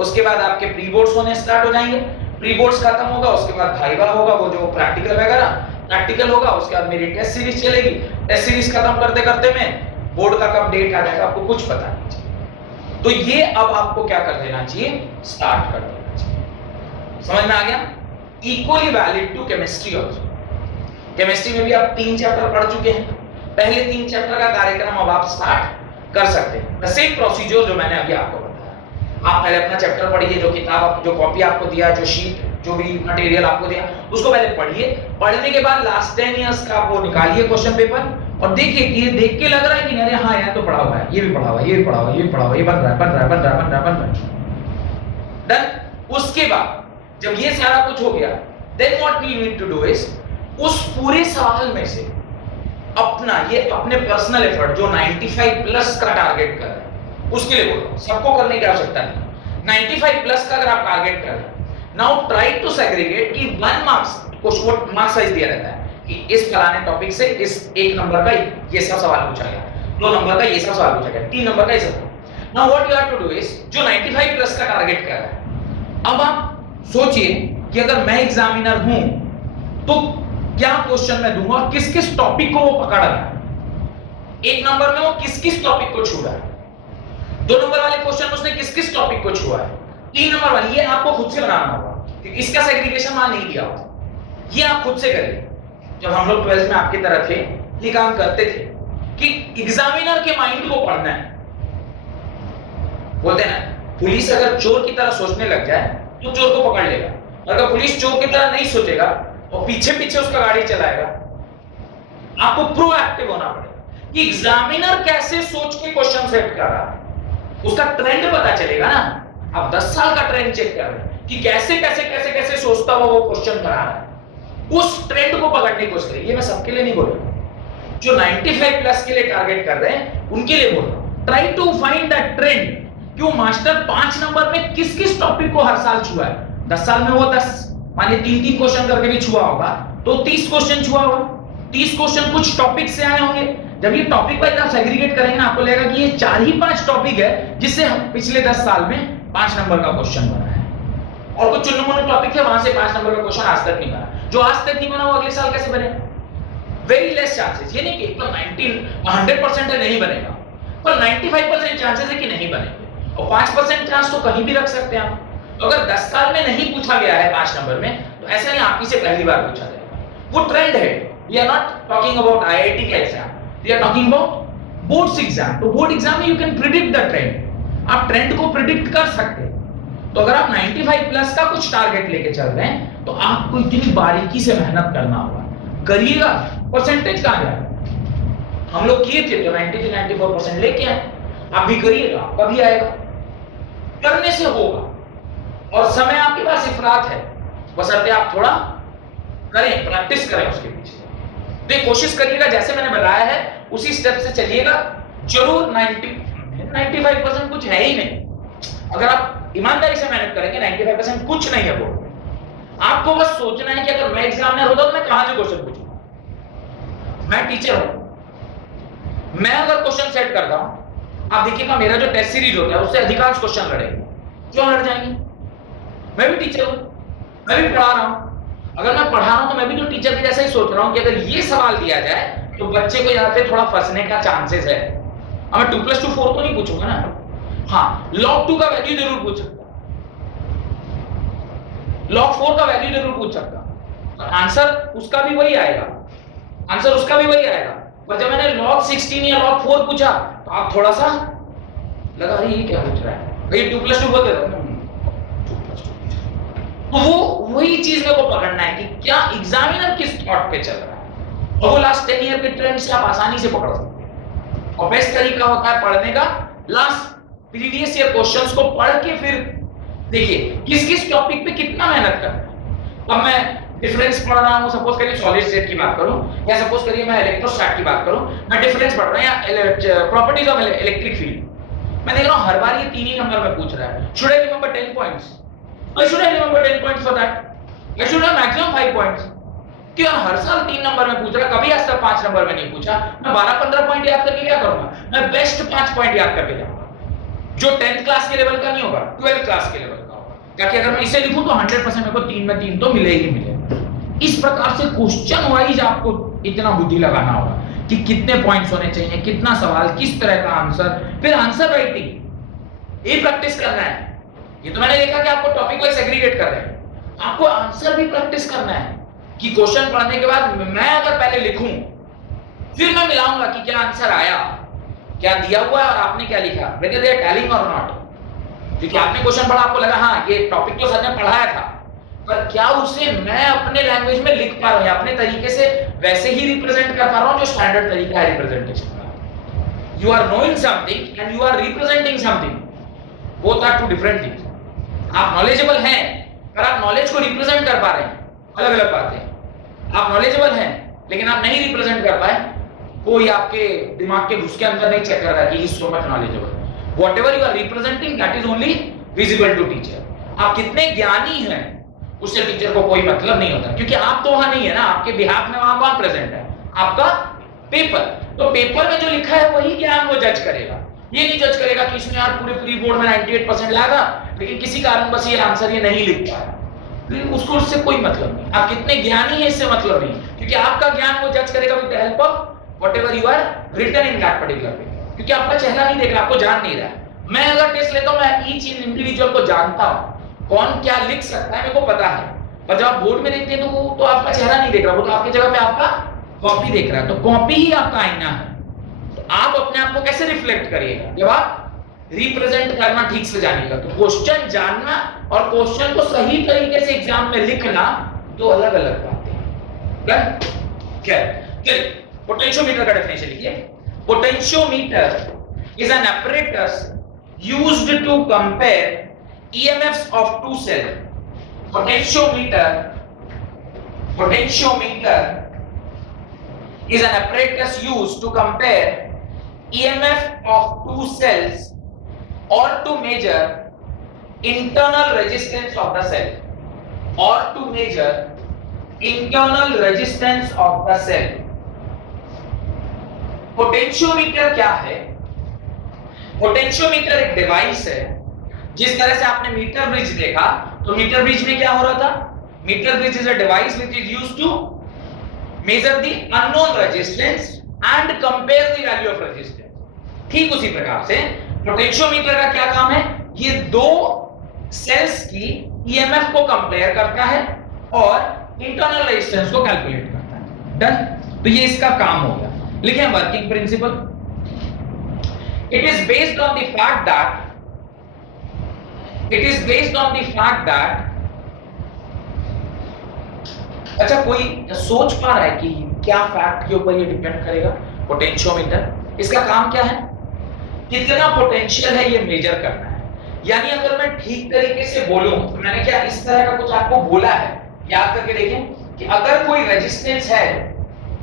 उसके बाद आपके प्री बोर्ड्स होने स्टार्ट हो जाएंगे, प्री बोर्ड्स खत्म होगा, उसके बाद भाइवा होगा, वो जो प्रैक्टिकल वगैरह प्रैक्टिकल होगा, उसके बाद मेरी टेस्ट सीरीज चलेगी, टेस्ट सीरीज खत्म करते करते में बोर्ड का कब डेट आ जाएगा आपको कुछ पता नहीं चाहिए। तो ये अब आपको क्या कर देना चाहिए, स्टार्ट कर देना चाहिए। समझ में आ गया? Equally valid to chemistry also. Chemistry में भी आप 3 चैप्टर पढ़ चुके हैं, पहले 3 चैप्टर का कार्यक्रम अब आप स्टार्ट कर सकते हैं। द सेम प्रोसीजर जो मैंने अभी आपको बताया। आप पहले अपना चैप्टर पढ़िए, जो किताब, जो कॉपी आपको दिया, जो शीट, जो भी मटेरियल आपको दिया, उसको पहले पढ़िए। पढ़ने के बाद लास्ट 10 इयर्स का वो निकालिए क्वेश्चन पेपर और देखिए कि ये देख के लग रहा है कि अरे हाँ यार तो पढ़ा हुआ है, ये भी पढ़ा हुआ है, ये भी पढ़ा हुआ है, ये भी पढ़ा हुआ है, ये बन रहा है, बन रहा है, बन रहा है, बन रहा है, बन रहा है। डन। उसके बाद जब ये सारा कुछ हो गया, then what we need to do is, उस पूरे सवाल में से अपना ये अपने पर्सनल एफर्ट जो 95 प्लस का टारगेट कर रहे हैं, उसके लिए बोलो, सबको करने की आवश्यकता नहीं। 95 प्लस का अगर आप टारगेट कर रहे हैं, नाउ ट्राई टू सेग्रीगेट कि 1 मार्क्स को शॉर्ट मार्क्स वाइज दिया रहता है कि इस फलाने टॉपिक से इस 1 नंबर का ये सब सवाल पूछा गया, 2 नंबर का ये सब सवाल पूछा गया, 3 नंबर का ये सब। Now what you have to do is, जो 95 प्लस का टारगेट कर रहा है, अब आप सोचिए कि अगर मैं एग्जामिनर हूं तो क्या क्वेश्चन मैं दूंगा और किस किस टॉपिक को वो पकड़ रहा है। 1 नंबर में वो किस किस टॉपिक को छू रहा है, 2 नंबर वाले क्वेश्चन में उसने किस किस टॉपिक को छुआ है, 3 नंबर वाली, ये आपको खुद से बनाना होगा कि इसका सेग्रीगेशन वहां नहीं दिया होता, ये आप खुद से करिए। जब हम लोग 12th में आपकी तरह थे, ये काम करते थे कि एग्जामिनर के माइंड को पढ़ना है। बोलते हैं ना, पुलिस अगर चोर की तरह सोचने लग जाए तो चोर को पकड़ लेगा, अगर पुलिस चोर की तरह नहीं सोचेगा और पीछे पीछे उसका गाड़ी चलाएगा। आपको प्रोएक्टिव होना पड़ेगा कि एग्जामिनर कैसे सोच के क्वेश्चन सेट कर रहा है, उसका ट्रेंड पता चलेगा ना। आप 10 साल का ट्रेंड चेक कर रहे हैं कि कैसे कैसे कैसे कैसे सोचता हुआ वो क्वेश्चन बना रहा है, उस ट्रेंड को पकड़ने की कोशिश करिए। ये मैं सबके लिए नहीं बोल रहा, जो 95 प्लस के लिए टारगेट कर रहे हैं उनके लिए बोल रहा हूं। Try to find that trend, क्यों मास्टर 5 नंबर में किस किस टॉपिक को हर साल छुआ है। 10 साल में वो 10 मानिए 3-3 क्वेश्चन करके भी छुआ होगा तो 30 क्वेश्चन छुआ होगा, 30 क्वेश्चन कुछ टॉपिक से आए होंगे। जब ये टॉपिक वाइज आप सेग्रीगेट करेंगे ना, आपको लगेगा कि ये 4 ही 5 टॉपिक है जिससे हम पिछले 10 साल में 5 नंबर का क्वेश्चन बना है, और कुछ चुनमुन टॉपिक है वहां से 5 नंबर का क्वेश्चन आज तक नहीं बना। जो आज तक नहीं बना वो अगले साल कैसे बनेगा? वेरी लेस चांसेस, ये नहीं कि एकदम 100% है नहीं बनेगा, पर 95% चांसेस है कि नहीं बनेगा, और 5% चांस तो कहीं भी रख सकते हैं आप। तो अगर 10 साल में नहीं पूछा गया है 5 नंबर में, तो ऐसा नहीं आप ही से पहली बार पूछा जाएगा, वो ट्रेंड है। We are not talking about IIT का exam, we are talking about boards exam. तो बोर्ड एग्जाम में you can predict the trend, आप ट्रेंड को प्रिडिक्ट कर सकते हैं। तो अगर आप 95 प्लस का कुछ टारगेट लेके चल रहे हैं तो आपको इतनी बारीकी से मेहनत करना होगा, करिएगा, परसेंटेज कहां जाएगा। हम लोग किए थे तो 90 से 94% लेके आए, आप भी करिएगा, कभी आएगा, करने से होगा। और समय आपके पास इफरात है, बशर्ते आप थोड़ा करें, प्रैक्टिस करें उसके पीछे। तो कोशिश करिएगा जैसे मैंने बताया है उसी स्टेप से चलिएगा, जरूर 95% कुछ है ही नहीं। अगर आप ईमानदारी से मेहनत करेंगे 95% कुछ नहीं है। वो आपको बस सोचना है कि अगर मैं एग्जामिनर होता तो मैं कहां से क्वेश्चन पूछूंगा। मैं टीचर हूं, मैं अगर क्वेश्चन सेट करता हूं, आप देखिएगा मेरा जो टेस्ट सीरीज होता है उससे अधिकांश क्वेश्चन लड़ेंगे। क्यों लड़ जाएंगे? मैं भी टीचर हूं, मैं भी पढ़ा रहा हूं। अगर मैं पढ़ा रहा हूं तो मैं भी तो टीचर के जैसा ही सोच रहा हूं कि अगर ये सवाल दिया जाए तो बच्चे को यहाँ पे थोड़ा फंसने का चांसेस है। अब मैं 2 + 2 4 तो नहीं पूछूंगा ना, हाँ log 2 का वैल्यू जरूर पूछ सकता, log 4 का वैल्यू जरूर पूछ सकता, आंसर उसका भी वही आएगा, आंसर उसका भी वही आएगा। पर जब मैंने log 16 या log 4 पूछा तो आप थोड़ा सा लगा रही ये क्या पूछ रहा है, भाई 2 + 2 बोलते थे। तो वो वही चीज मेरे को पकड़ना है कि क्या एग्जामिनर किस थॉट पे चल रहा है, और वो लास्ट 10 ईयर के ट्रेंड से आप आसानी से पकड़ सकते हैं। और बेस्ट तरीका होता है पढ़ने का, लास्ट प्रीवियस ईयर क्वेश्चंस को पढ़ के फिर देखिए किस किस टॉपिक पे कितना मेहनत करना है। अब मैं डिफरेंस पढ़ रहा हूँ, सपोज करिए सॉलिड स्टेट की बात करूं, या सपोज करिए मैं इलेक्ट्रोस्टैट की बात करूं, मैं डिफरेंस पढ़ रहा हूं या प्रॉपर्टीज ऑफ इलेक्ट्रिक फील्ड, मैं देख रहा हूं हर बार ये 3 ही नंबर में पूछ रहा है। Should I remember 10 points? I should I remember 10 points for that? I should have maximum 5 points. क्यों हर साल 3 नंबर में पूछ रहा है, कभी आज तक 5 नंबर में नहीं पूछा। मैं 12-15 पॉइंट याद करके क्या करूंगा? मैं बेस्ट 5 पॉइंट याद करके जाऊंगा, जो 10th क्लास के लेवल का नहीं होगा, 12th क्लास के लेवल का होगा, ताकि अगर मैं इसे लिखूं तो 100% मेरे को 3 में 3 तो मिले ही मिले। इस प्रकार से क्वेश्चन वाइज आपको इतना बुद्धि लगाना होगा कि कितने पॉइंट्स होने चाहिए, कितना सवाल, किस तरह का आंसर, फिर आंसर राइटिंग ये प्रैक्टिस करना है। ये तो मैंने देखा कि आपको टॉपिक वाइज सेग्रीगेट कर रहे हैं, आपको आंसर भी प्रैक्टिस करना है कि क्वेश्चन पढ़ने के बाद मैं अगर पहले लिखूं फिर मैं मिलाऊंगा कि क्या आंसर आया, क्या दिया हुआ है और आपने क्या लिखा, whether they are tallying or not। क्योंकि आपने क्वेश्चन पढ़ा, आपको लगा हाँ ये टॉपिक तो सर ने पढ़ाया था, पर क्या उसे मैं अपने लैंग्वेज में लिख पा रहा हूं, अपने तरीके से वैसे ही रिप्रेजेंट कर पा रहा हूं जो स्टैंडर्ड तरीका है रिप्रेजेंटेशन का। You are knowing something and you are representing something, both are two different things. आप नॉलेजेबल हैं पर आप नॉलेज को रिप्रेजेंट कर पा रहे हैं, अलग अलग बातें। आप नॉलेजेबल हैं लेकिन आप नहीं रिप्रेजेंट कर पाए, कोई आपके दिमाग के घुस के अंदर नहीं चेक कर रहा कि he is so much knowledgeable. Whatever you are representing that is only visible to teacher. आप कितने ज्ञानी हैं उससे टीचर को कोई मतलब नहीं होता, क्योंकि आप तो वहां नहीं है ना, आपके बिहाफ में वहां कौन प्रेजेंट है? आपका पेपर। तो पेपर में जो लिखा है वही ज्ञान वो जज करेगा। ये नहीं जज करेगा कि इसने यार पूरी बोर्ड में 98% लाया लेकिन किसी कारण बस ये आंसर ये नहीं लिख पाया, उसको उससे कोई मतलब नहीं। आप कितने ज्ञानी हैं इससे मतलब नहीं, क्योंकि आपका ज्ञान वो जज करेगा with the help of whatever you are written in that particular paper, क्योंकि आपका चेहरा नहीं देख रहा, आपको जान नहीं रहा है। मैं अगर टेस्ट लेता हूं, मैं ईच इंडिविजुअल को जानता हूं, कौन क्या लिख सकता है मेरे को पता है। पर जब आप बोर्ड में देखते हैं तो आपका चेहरा नहीं देख रहा, वो तो आपकी जगह पे आपका कॉपी देख रहा है। तो कॉपी ही आपका आईना है। तो आप अपने आप को कैसे रिफ्लेक्ट करिएगा? जब आप रिप्रेजेंट करना ठीक से जानिएगा। तो क्वेश्चन जानना और क्वेश्चन को सही तरीके से एग्जाम में लिखना दो अलग अलग बातें हैं। चलिए पोटेंशियोमीटर का डेफिनेशन लिखिए। Potentiometer is an apparatus used to compare EMFs of two cells. Potentiometer is an apparatus used to compare EMF of two cells or to measure internal resistance of the cell or to measure internal resistance of the cell. Potentiometer क्या है? Potentiometer एक device है। जिस तरह से आपने metre bridge देखा, तो मीटर ब्रिज में क्या हो रहा था? Metre bridge is a device which is used to measure the unknown resistance and compare the value of resistance. ठीक उसी प्रकार से पोटेंशियोमीटर का क्या काम है? ये दो सेल्स की ईएमएफ को कंपेयर करता है और इंटरनल रेजिस्टेंस को कैलकुलेट करता है। डन? तो ये इसका काम हो गया। लिखें working principle. It is based on the fact that अच्छा, कोई सोच पा रहा है कि क्या फैक्ट के ऊपर ये डिपेंड करेगा? पोटेंशियोमीटर इसका काम क्या है? कितना पोटेंशियल है ये मेजर करना है। यानी अगर मैं ठीक तरीके से बोलूं तो मैंने क्या इस तरह का कुछ आपको बोला है, याद करके देखें कि अगर कोई रेजिस्टेंस है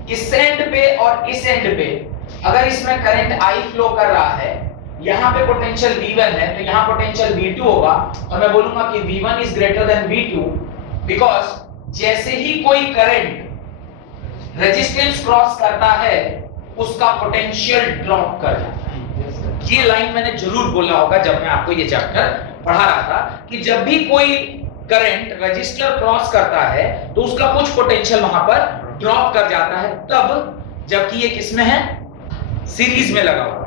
इस एंड पे और इस एंड पे, अगर इसमें करंट I फ्लो कर रहा है, यहाँ पे पोटेंशियल V1 है तो यहाँ पोटेंशियल V2 होगा, और मैं बोलूंगा कि V1 is greater than V2 because जैसे ही कोई करंट रेजिस्टेंस क्रॉस करता है उसका पोटेंशियल ड्रॉप कर जाता है। ये लाइन मैंने जरूर बोला होगा जब मैं आपको ये चैप्टर पढ़ा रहा था कि जब भी कोई करंट रजिस्टर क्रॉस करता है तो उसका कुछ पोटेंशियल वहां पर ड्रॉप कर जाता है, तब जबकि ये किसमें है? सीरीज में लगा हुआ है।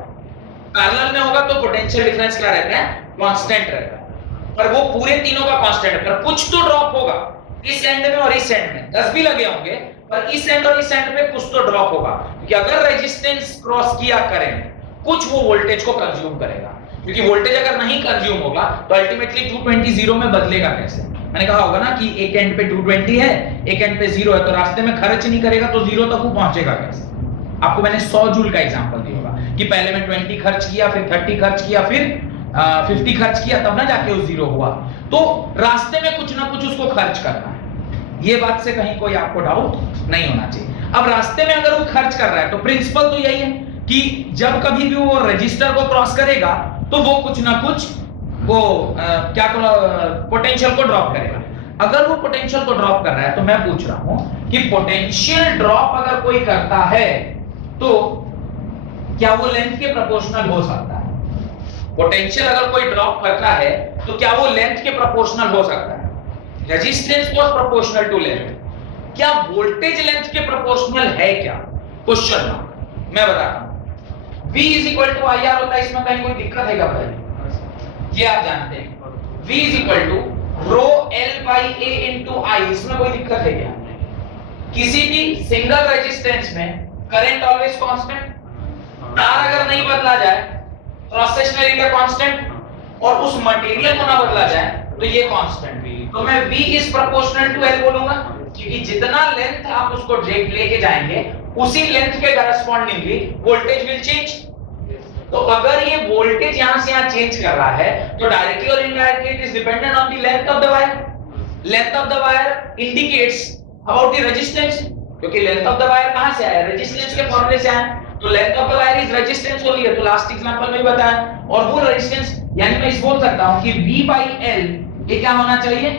पैरेलल में होगा तो पोटेंशियल डिफरेंस क्या रहता है? कांस्टेंट रहता है। पर वो पूरे तीनों का कांस्टेंट है, पर कुछ तो ड्रॉप होगा इस एंड में और इस एंड में। 10 भी लगे होंगे पर इस एंड और इस एंड में कुछ तो ड्रॉप होगा, क्योंकि अगर रेजिस्टेंस क्रॉस किया करंट कुछ वो वोल्टेज को कंज्यूम करेगा, क्योंकि वोल्टेज अगर नहीं कंज्यूम होगा तो अल्टीमेटली 220 जीरो में बदलेगा कैसे? मैंने कहा होगा ना कि एक एंड पे 220 है, एक एंड पे 0 है, तो रास्ते में खर्च नहीं करेगा तो 0 तक वो पहुंचेगा कैसे? आपको मैंने 100 जूल का एग्जांपल दिया होगा कि पहले मैं 20 खर्च किया, फिर 30 खर्च किया, फिर 50 खर्च किया तब ना जाके वो 0 हुआ। तो रास्ते में कुछ ना कुछ उसको खर्च करना है, ये बात से कहीं कोई आपको डाउट नहीं होना चाहिए। अब रास्ते में अगर वो खर्च कर रहा है तो प्रिंसिपल तो यही है कि जब कभी भी वो रजिस्टर को क्रॉस करेगा तो वो कुछ ना कुछ वो क्या पोटेंशियल को ड्रॉप करेगा। अगर वो पोटेंशियल को ड्रॉप कर रहा है तो मैं पूछ रहा हूं कि पोटेंशियल ड्रॉप अगर कोई करता है तो क्या वो लेंथ के प्रोपोर्शनल हो सकता है? पोटेंशियल अगर कोई ड्रॉप करता है तो क्या वो लेंथ के प्रोपोर्शनल हो सकता है? Resistance was proportional to length, क्या वोल्टेज लेंथ के प्रोपोर्शनल है क्या? Question mark. मैं बताता हूं V is equal to IR होता है, इसमें कहीं कोई दिक्कत है क्या भाई? ये आप जानते हैं V is equal to rho L by A into I, इसमें कोई दिक्कत है क्या? किसी भी सिंगल रेजिस्टेंस में करंट ऑलवेज कांस्टेंट, तार अगर नहीं बदला जाए क्रॉस सेक्शनल एरिया कांस्टेंट और उस मटेरियल को ना बदला जाए तो ये कांस्टेंट भी, तो मैं V is proportional to L बोलूंगा क्योंकि जितना लेंथ आप उसको लेके जाएंगे उसी लेंथ के करस्पॉन्डिंगली वोल्टेज विल चेंज। तो अगर ये वोल्टेज यहां से यहां चेंज कर रहा है तो डायरेक्टली और indirectly it is dependent on the length of the wire. Length of the wire indicates about the resistance, क्योंकि लेंथ ऑफ द वायर कहां से आया? रेजिस्टेंस के फॉर्मूले से आया। तो length of the wire is resistance होती है, तो लास्ट एग्जांपल में भी बताया। और वो रेजिस्टेंस यानी मैं इस बोल सकता हूं कि V by L ये क्या होना चाहिए?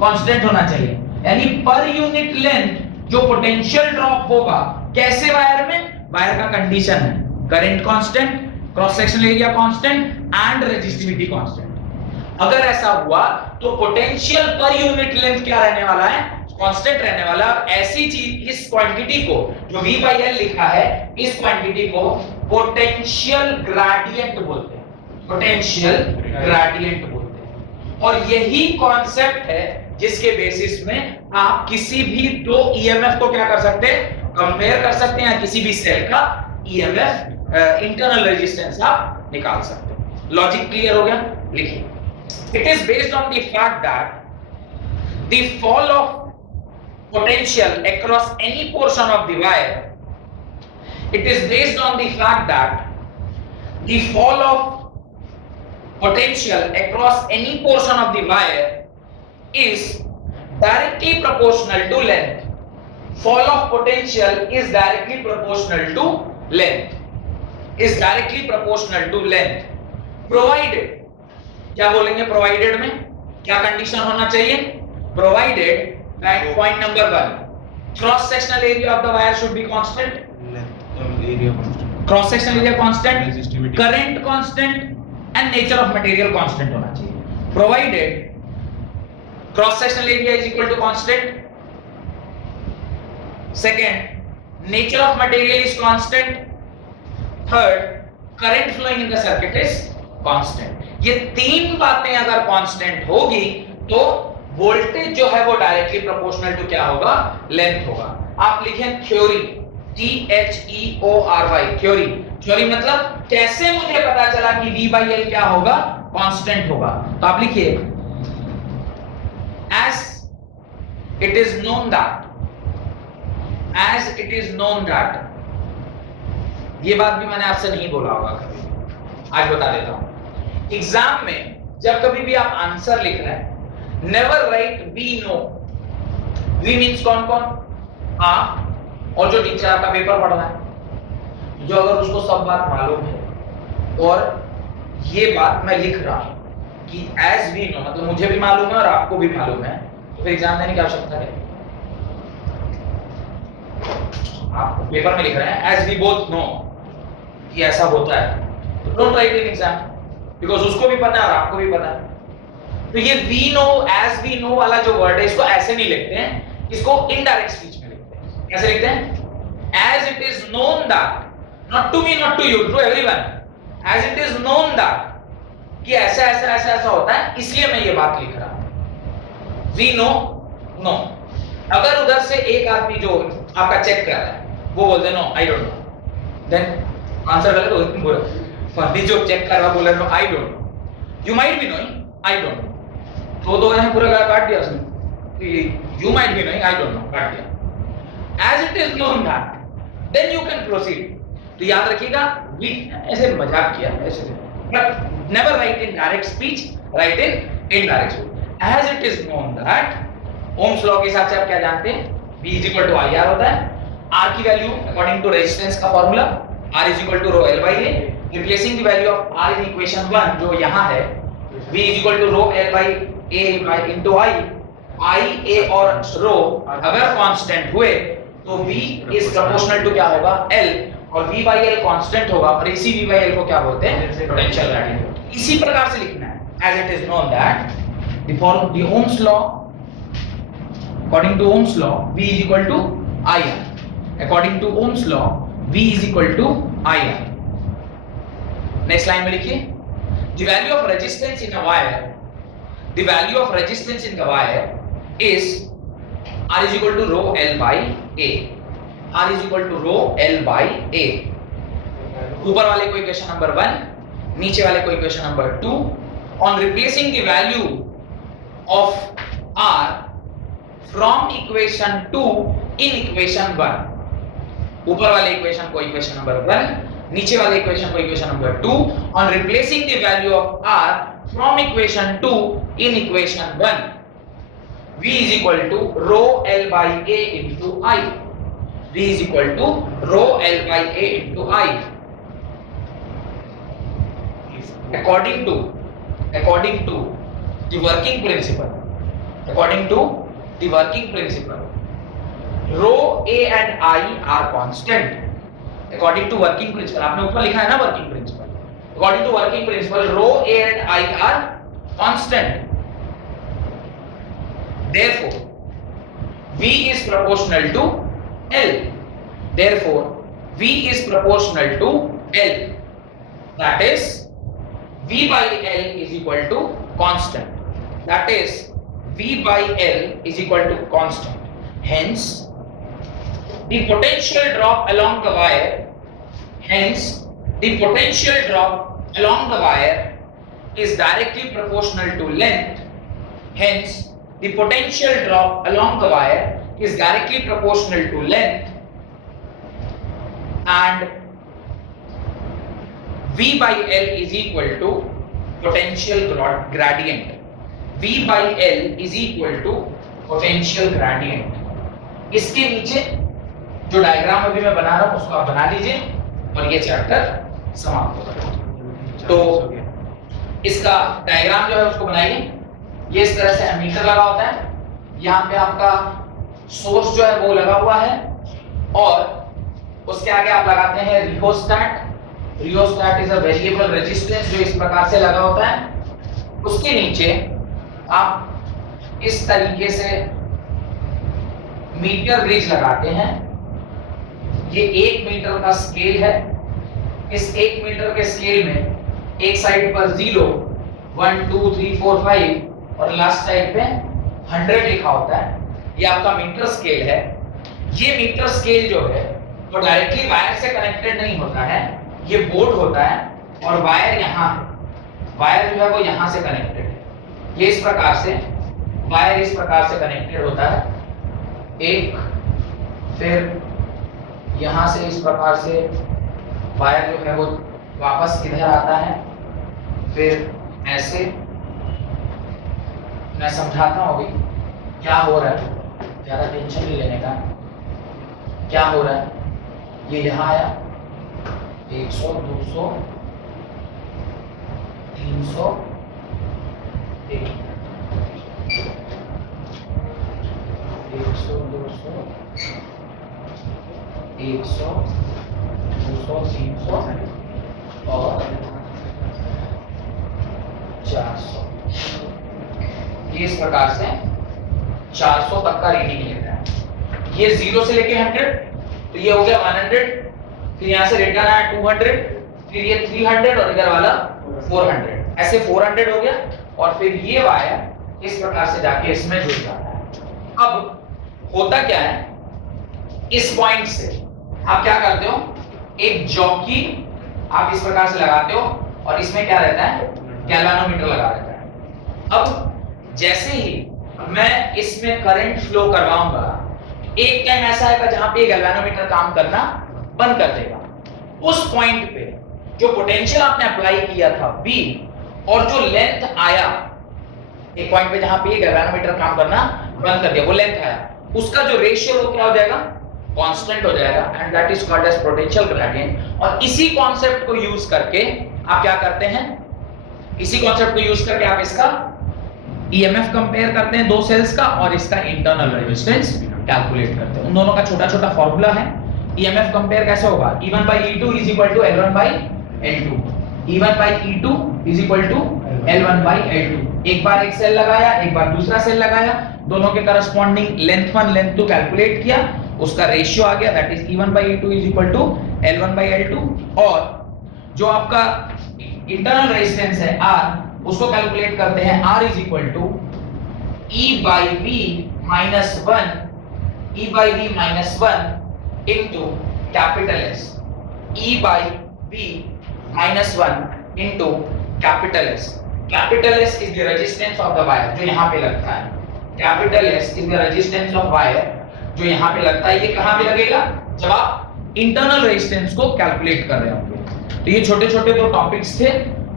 कांस्टेंट होना चाहिए। यानी पर यूनिट लेंथ जो पोटेंशियल ड्रॉप होगा कैसे वायर में? वायर का कंडीशन है current constant, cross sectional area constant and resistivity constant. अगर ऐसा हुआ तो पोटेंशियल पर यूनिट लेंथ क्या रहने वाला है? कांस्टेंट रहने वाला। ऐसी चीज इस क्वांटिटी को जो V by L लिखा है इस क्वांटिटी को पोटेंशियल ग्रेडियंट बोलते हैं, पोटेंशियल ग्रेडियंट बोलते हैं। और यही कॉन्सेप्ट है जिसके बेसिस में आप किसी भी दो ईएमएफ को क्या कर सकते हैं? कंपेयर कर सकते हैं, किसी भी सेल का ईएमएफ इंटरनल रेजिस्टेंस आप निकाल सकते हैं। लॉजिक क्लियर हो गया? लिखिए। It is based on the fact that the fall of potential across any portion of the wire, it is based on the fact that the fall of potential across any portion of the wire is directly proportional to length. Fall of potential is directly proportional to length, is directly proportional to length provided, क्या बोलेंगे provided में? क्या condition होना चाहिए? Provided that point number 1, cross sectional area of the wire should be constant, area constant, cross sectional area constant, resistivity, current constant and nature of material constant होना चाहिए। Provided cross sectional area is equal to constant, second, nature of material is constant, third, current flowing in the circuit is constant। ये तीन बातें अगर constant होगी तो voltage जो है वो डायरेक्टली प्रोपोर्शनल टू क्या होगा? लेंथ होगा। आप लिखें थ्योरी, THEORY, थ्योरी। थ्योरी मतलब कैसे मुझे पता चला कि V by L क्या होगा? कांस्टेंट होगा। तो आप लिखिए as it is known that, ये बात भी मैंने आपसे नहीं बोला होगा कभी, आज बता देता हूं। एग्जाम में जब कभी भी आप आंसर लिख रहे हैं, never write we know. We means कौन कौन? आप और जो टीचर आपका पेपर पढ़ रहा है, जो अगर उसको सब बात मालूम है और ये बात मैं लिख रहा हूं कि एज वी नो, मतलब मुझे भी मालूम है और आपको भी मालूम है, तो फिर एग्जाम देने की आवश्यकता है? आप पेपर में लिख रहे हैं एज वी बोथ नो कि ऐसा होता है, तो don't write in exam, because उसको भी पता है और आपको भी पता है। तो ये we know, as we know वाला जो वर्ड है, इसको ऐसे नहीं लिखते हैं, इसको इनडायरेक्ट स्पीच में लिखते हैं। कैसे लिखते हैं? As it is known that, not to me, not to you, to everyone, as it is known that कि ऐसा ऐसा ऐसा ऐसा होता है, इसलिए मैं ये बात लिख रहा हूं। We know, no. अगर उधर से एक आदमी जो आपका चेक कर रहा है वो बोलते no I don't know, then answer गलत हो बोलो। फर्दी जो चेक कर रहा बोले no I don't know, you might be knowing I don't know, तो यहां पूरा काट दिया उसने, you might be knowing I don't know काट दिया। As it is known that, then you can proceed. तो याद रखिएगा, ऐसे मजाक किया ऐसे, but never write in direct speech, write in indirect speech. As it is known that Ohm's law के हिसाब से आप क्या जानते हैं, V is equal to IR होता है. R की वैल्यू अकॉर्डिंग टू रेजिस्टेंस का formula R is equal to rho L by A. Replacing the value of R in equation 1 जो यहाँ है, V is equal to rho L by A into I. I, A और rho अगर constant हुए तो V is proportional to क्या होगा, L, और V by L कांस्टेंट होगा, और इसी V by L को क्या बोलते हैं, पोटेंशियल ग्रेडियंट. इसी प्रकार से लिखना है. As it is known that the Ohm's law, according to Ohm's law, V is equal to IR. According to Ohm's law, V is equal to IR. Next line में लिखिए. The value of resistance in a wire, the value of resistance in the wire is R is equal to rho L by A. R is equal to rho L by A. ऊपर वाले को equation number 1, नीचे वाले को equation number 2. On replacing the value of R from equation 2 in equation 1. ऊपर वाले equation को equation number 1, नीचे वाले इक्वेशन को equation number 2. On replacing the value of R from equation 2 in equation 1, V is equal to rho L by A into I. V is equal to rho L by A into I. According to the working principle, rho A and I are constant. According to working principle, आपने ऊपर लिखा है ना working principle. According to working principle, rho A and I are constant. Therefore, V is proportional to L. Therefore, V is proportional to L. That is, V by L is equal to constant. That is, V by L is equal to constant. Hence, the potential drop along the wire, is directly proportional to length. Hence, the potential drop along the wire is directly proportional to length, and V by L is equal to potential gradient. V by L is equal to potential gradient. इसके नीचे जो diagram अभी मैं बना रहा हूं उसको आप बना लीजिए और ये चैप्टर समाप्त होगा. तो इसका डायग्राम जो है उसको बनाइए. ये इस तरह से एमीटर लगा होता है, यहाँ पे आपका सोर्स जो है वो लगा हुआ है, और उसके आगे आप लगाते हैं rheostat. Rheostat is a variable resistance जो इस प्रकार से लगा होता है. उसके नीचे आप इस तरीके से मीटर ब्रिज लगाते हैं. ये 1 मीटर का स्केल है. इस 1 मीटर के स्केल में एक साइड पर 0, 1 2 3 4 5 और लास्ट साइड पे 100 लिखा होता है. ये आपका मीटर स्केल है. ये मीटर स्केल जो है वो डायरेक्टली वायर से कनेक्टेड नहीं होता है, ये बोर्ड होता है और वायर यहाँ है. वायर जो है वो यहाँ से कनेक्टेड है. ये इस प्रकार से वायर इस प्रकार से कनेक्टेड होता है. एक फिर यहाँ से इस प्रकार से वायर जो है वो वापस इधर आता है. फिर ऐसे मैं समझाता हूँ अभी क्या हो रहा है, ज़्यादा टेंशन नहीं लेने का. क्या हो रहा है, ये यहाँ आया 100 200 300 100 200 100 200 300 और 400. ये इस प्रकार से 400 तक का रीडिंग लेता है. ये 0 से लेके 100, तो ये हो गया 100. फिर यहाँ से रिटर्न आया 200, फिर ये 300 और इधर वाला 400. ऐसे 400 हो गया और फिर ये वायर इस प्रकार से जाके इसमें जुड़ जाता है. अब होता क्या है, इस पॉइंट से आप क्या करते हो, एक जॉकी आप इस प्रकार से लगाते हो और इसमें क्या रहता है, गैल्वेनोमीटर लगा रहता है. अब जैसे ही मैं इसमें करंट फ्लो करवाऊंगा, एक टाइम ऐसा आएगा जहां पे गैल्वेनोमीटर काम करना बंद कर देगा. उस पॉइंट पे जो पोटेंशियल आपने अप्लाई किया था V, और जो लेंथ आया एक पॉइंट पे जहां पे ये गैल्वेनोमीटर काम करना बंद कर दिया, वो लेंथ आया, उसका जो रेशियो वो क्या हो जाएगा, कांस्टेंट हो जाएगा, and that is called as potential gradient. और इसी कॉन्सेप्ट को यूज करके आप क्या करते हैं, इसी कॉन्सेप्ट को यूज करके आप इसका ईएमएफ कंपेयर करते हैं दो सेल्स का, और इसका इंटरनल रेजिस्टेंस कैलकुलेट करते हैं। उन दोनों का छोटा छोटा फॉर्मूला है। ईएमएफ कंपेयर कैसे होगा, E1 by E2 is equal to L1 by L2, E1 by E2 is equal to L1 by L2। एक बार एक सेल लगाया, एक बार दूसरा सेल लगाया, दोनों के करस्पॉन्डिंग लेंथ 1 लेंथ 2 कैलकुलेट किया, उसका रेशियो आ गया, that is E1 by E2 is equal to L1 by L2। और जो आपका इंटरनल रेजिस्टेंस है R, उसको कैलकुलेट करते हैं, R is equal to E by V minus 1, E by V minus 1 into capital S, E by V minus 1 into capital S। Capital S is the resistance of the wire, जो यहाँ पे लगता है। Capital S is the resistance of wire, जो यहाँ पे लगता है। ये कहाँ पे लगेगा, जब आप इंटरनल रेजिस्टेंस को कैलकुलेट कर रहे होंगे। तो ये छोटे छोटे दो टॉपिक्स थे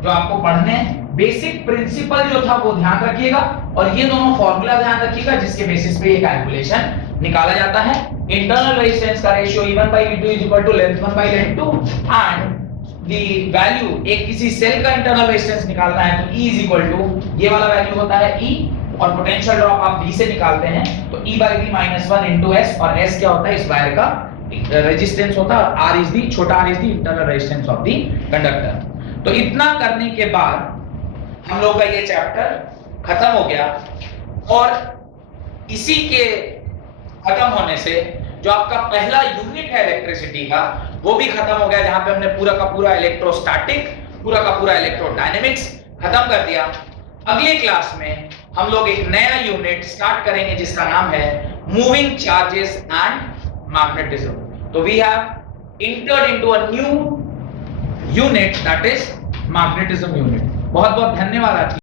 जो आपको पढ़ने हैं। बेसिक प्रिंसिपल जो था वो ध्यान रखिएगा, और ये दोनों फॉर्मूला ध्यान रखिएगा जिसके बेसिस पे ये कैलकुलेशन निकाला जाता है। इंटरनल रेजिस्टेंस का ratio E1 by E2 is equal to length 1 by length 2, and the value एक किसी सेल का इंटरनल रेजिस्टेंस निकालना है तो E is equal to ये वाला वैल्यू होता है E, और पोटेंशियल ड्रॉप आप V से निकालते हैं तो E by V minus 1 into S, और S क्या होता है, इस वायर का रेजिस्टेंस होता है, और R is the छोटा r is the internal resistance of the conductor. तो इतना करने के बाद हम लोग का ये चैप्टर खत्म हो गया, और इसी के खत्म होने से जो आपका पहला यूनिट है इलेक्ट्रिसिटी का वो भी खत्म हो गया, जहां पे हमने पूरा का पूरा इलेक्ट्रोस्टैटिक, पूरा का पूरा इलेक्ट्रोडायनेमिक्स खत्म कर दिया। अगले क्लास में हम लोग एक नया यूनिट स्टार्ट करेंगे जिसका नाम है मूविंग चार्जेस एंड मैग्नेटिज्म। तो we have entered into a new unit, that is magnetism unit। बहुत बहुत धन्यवाद।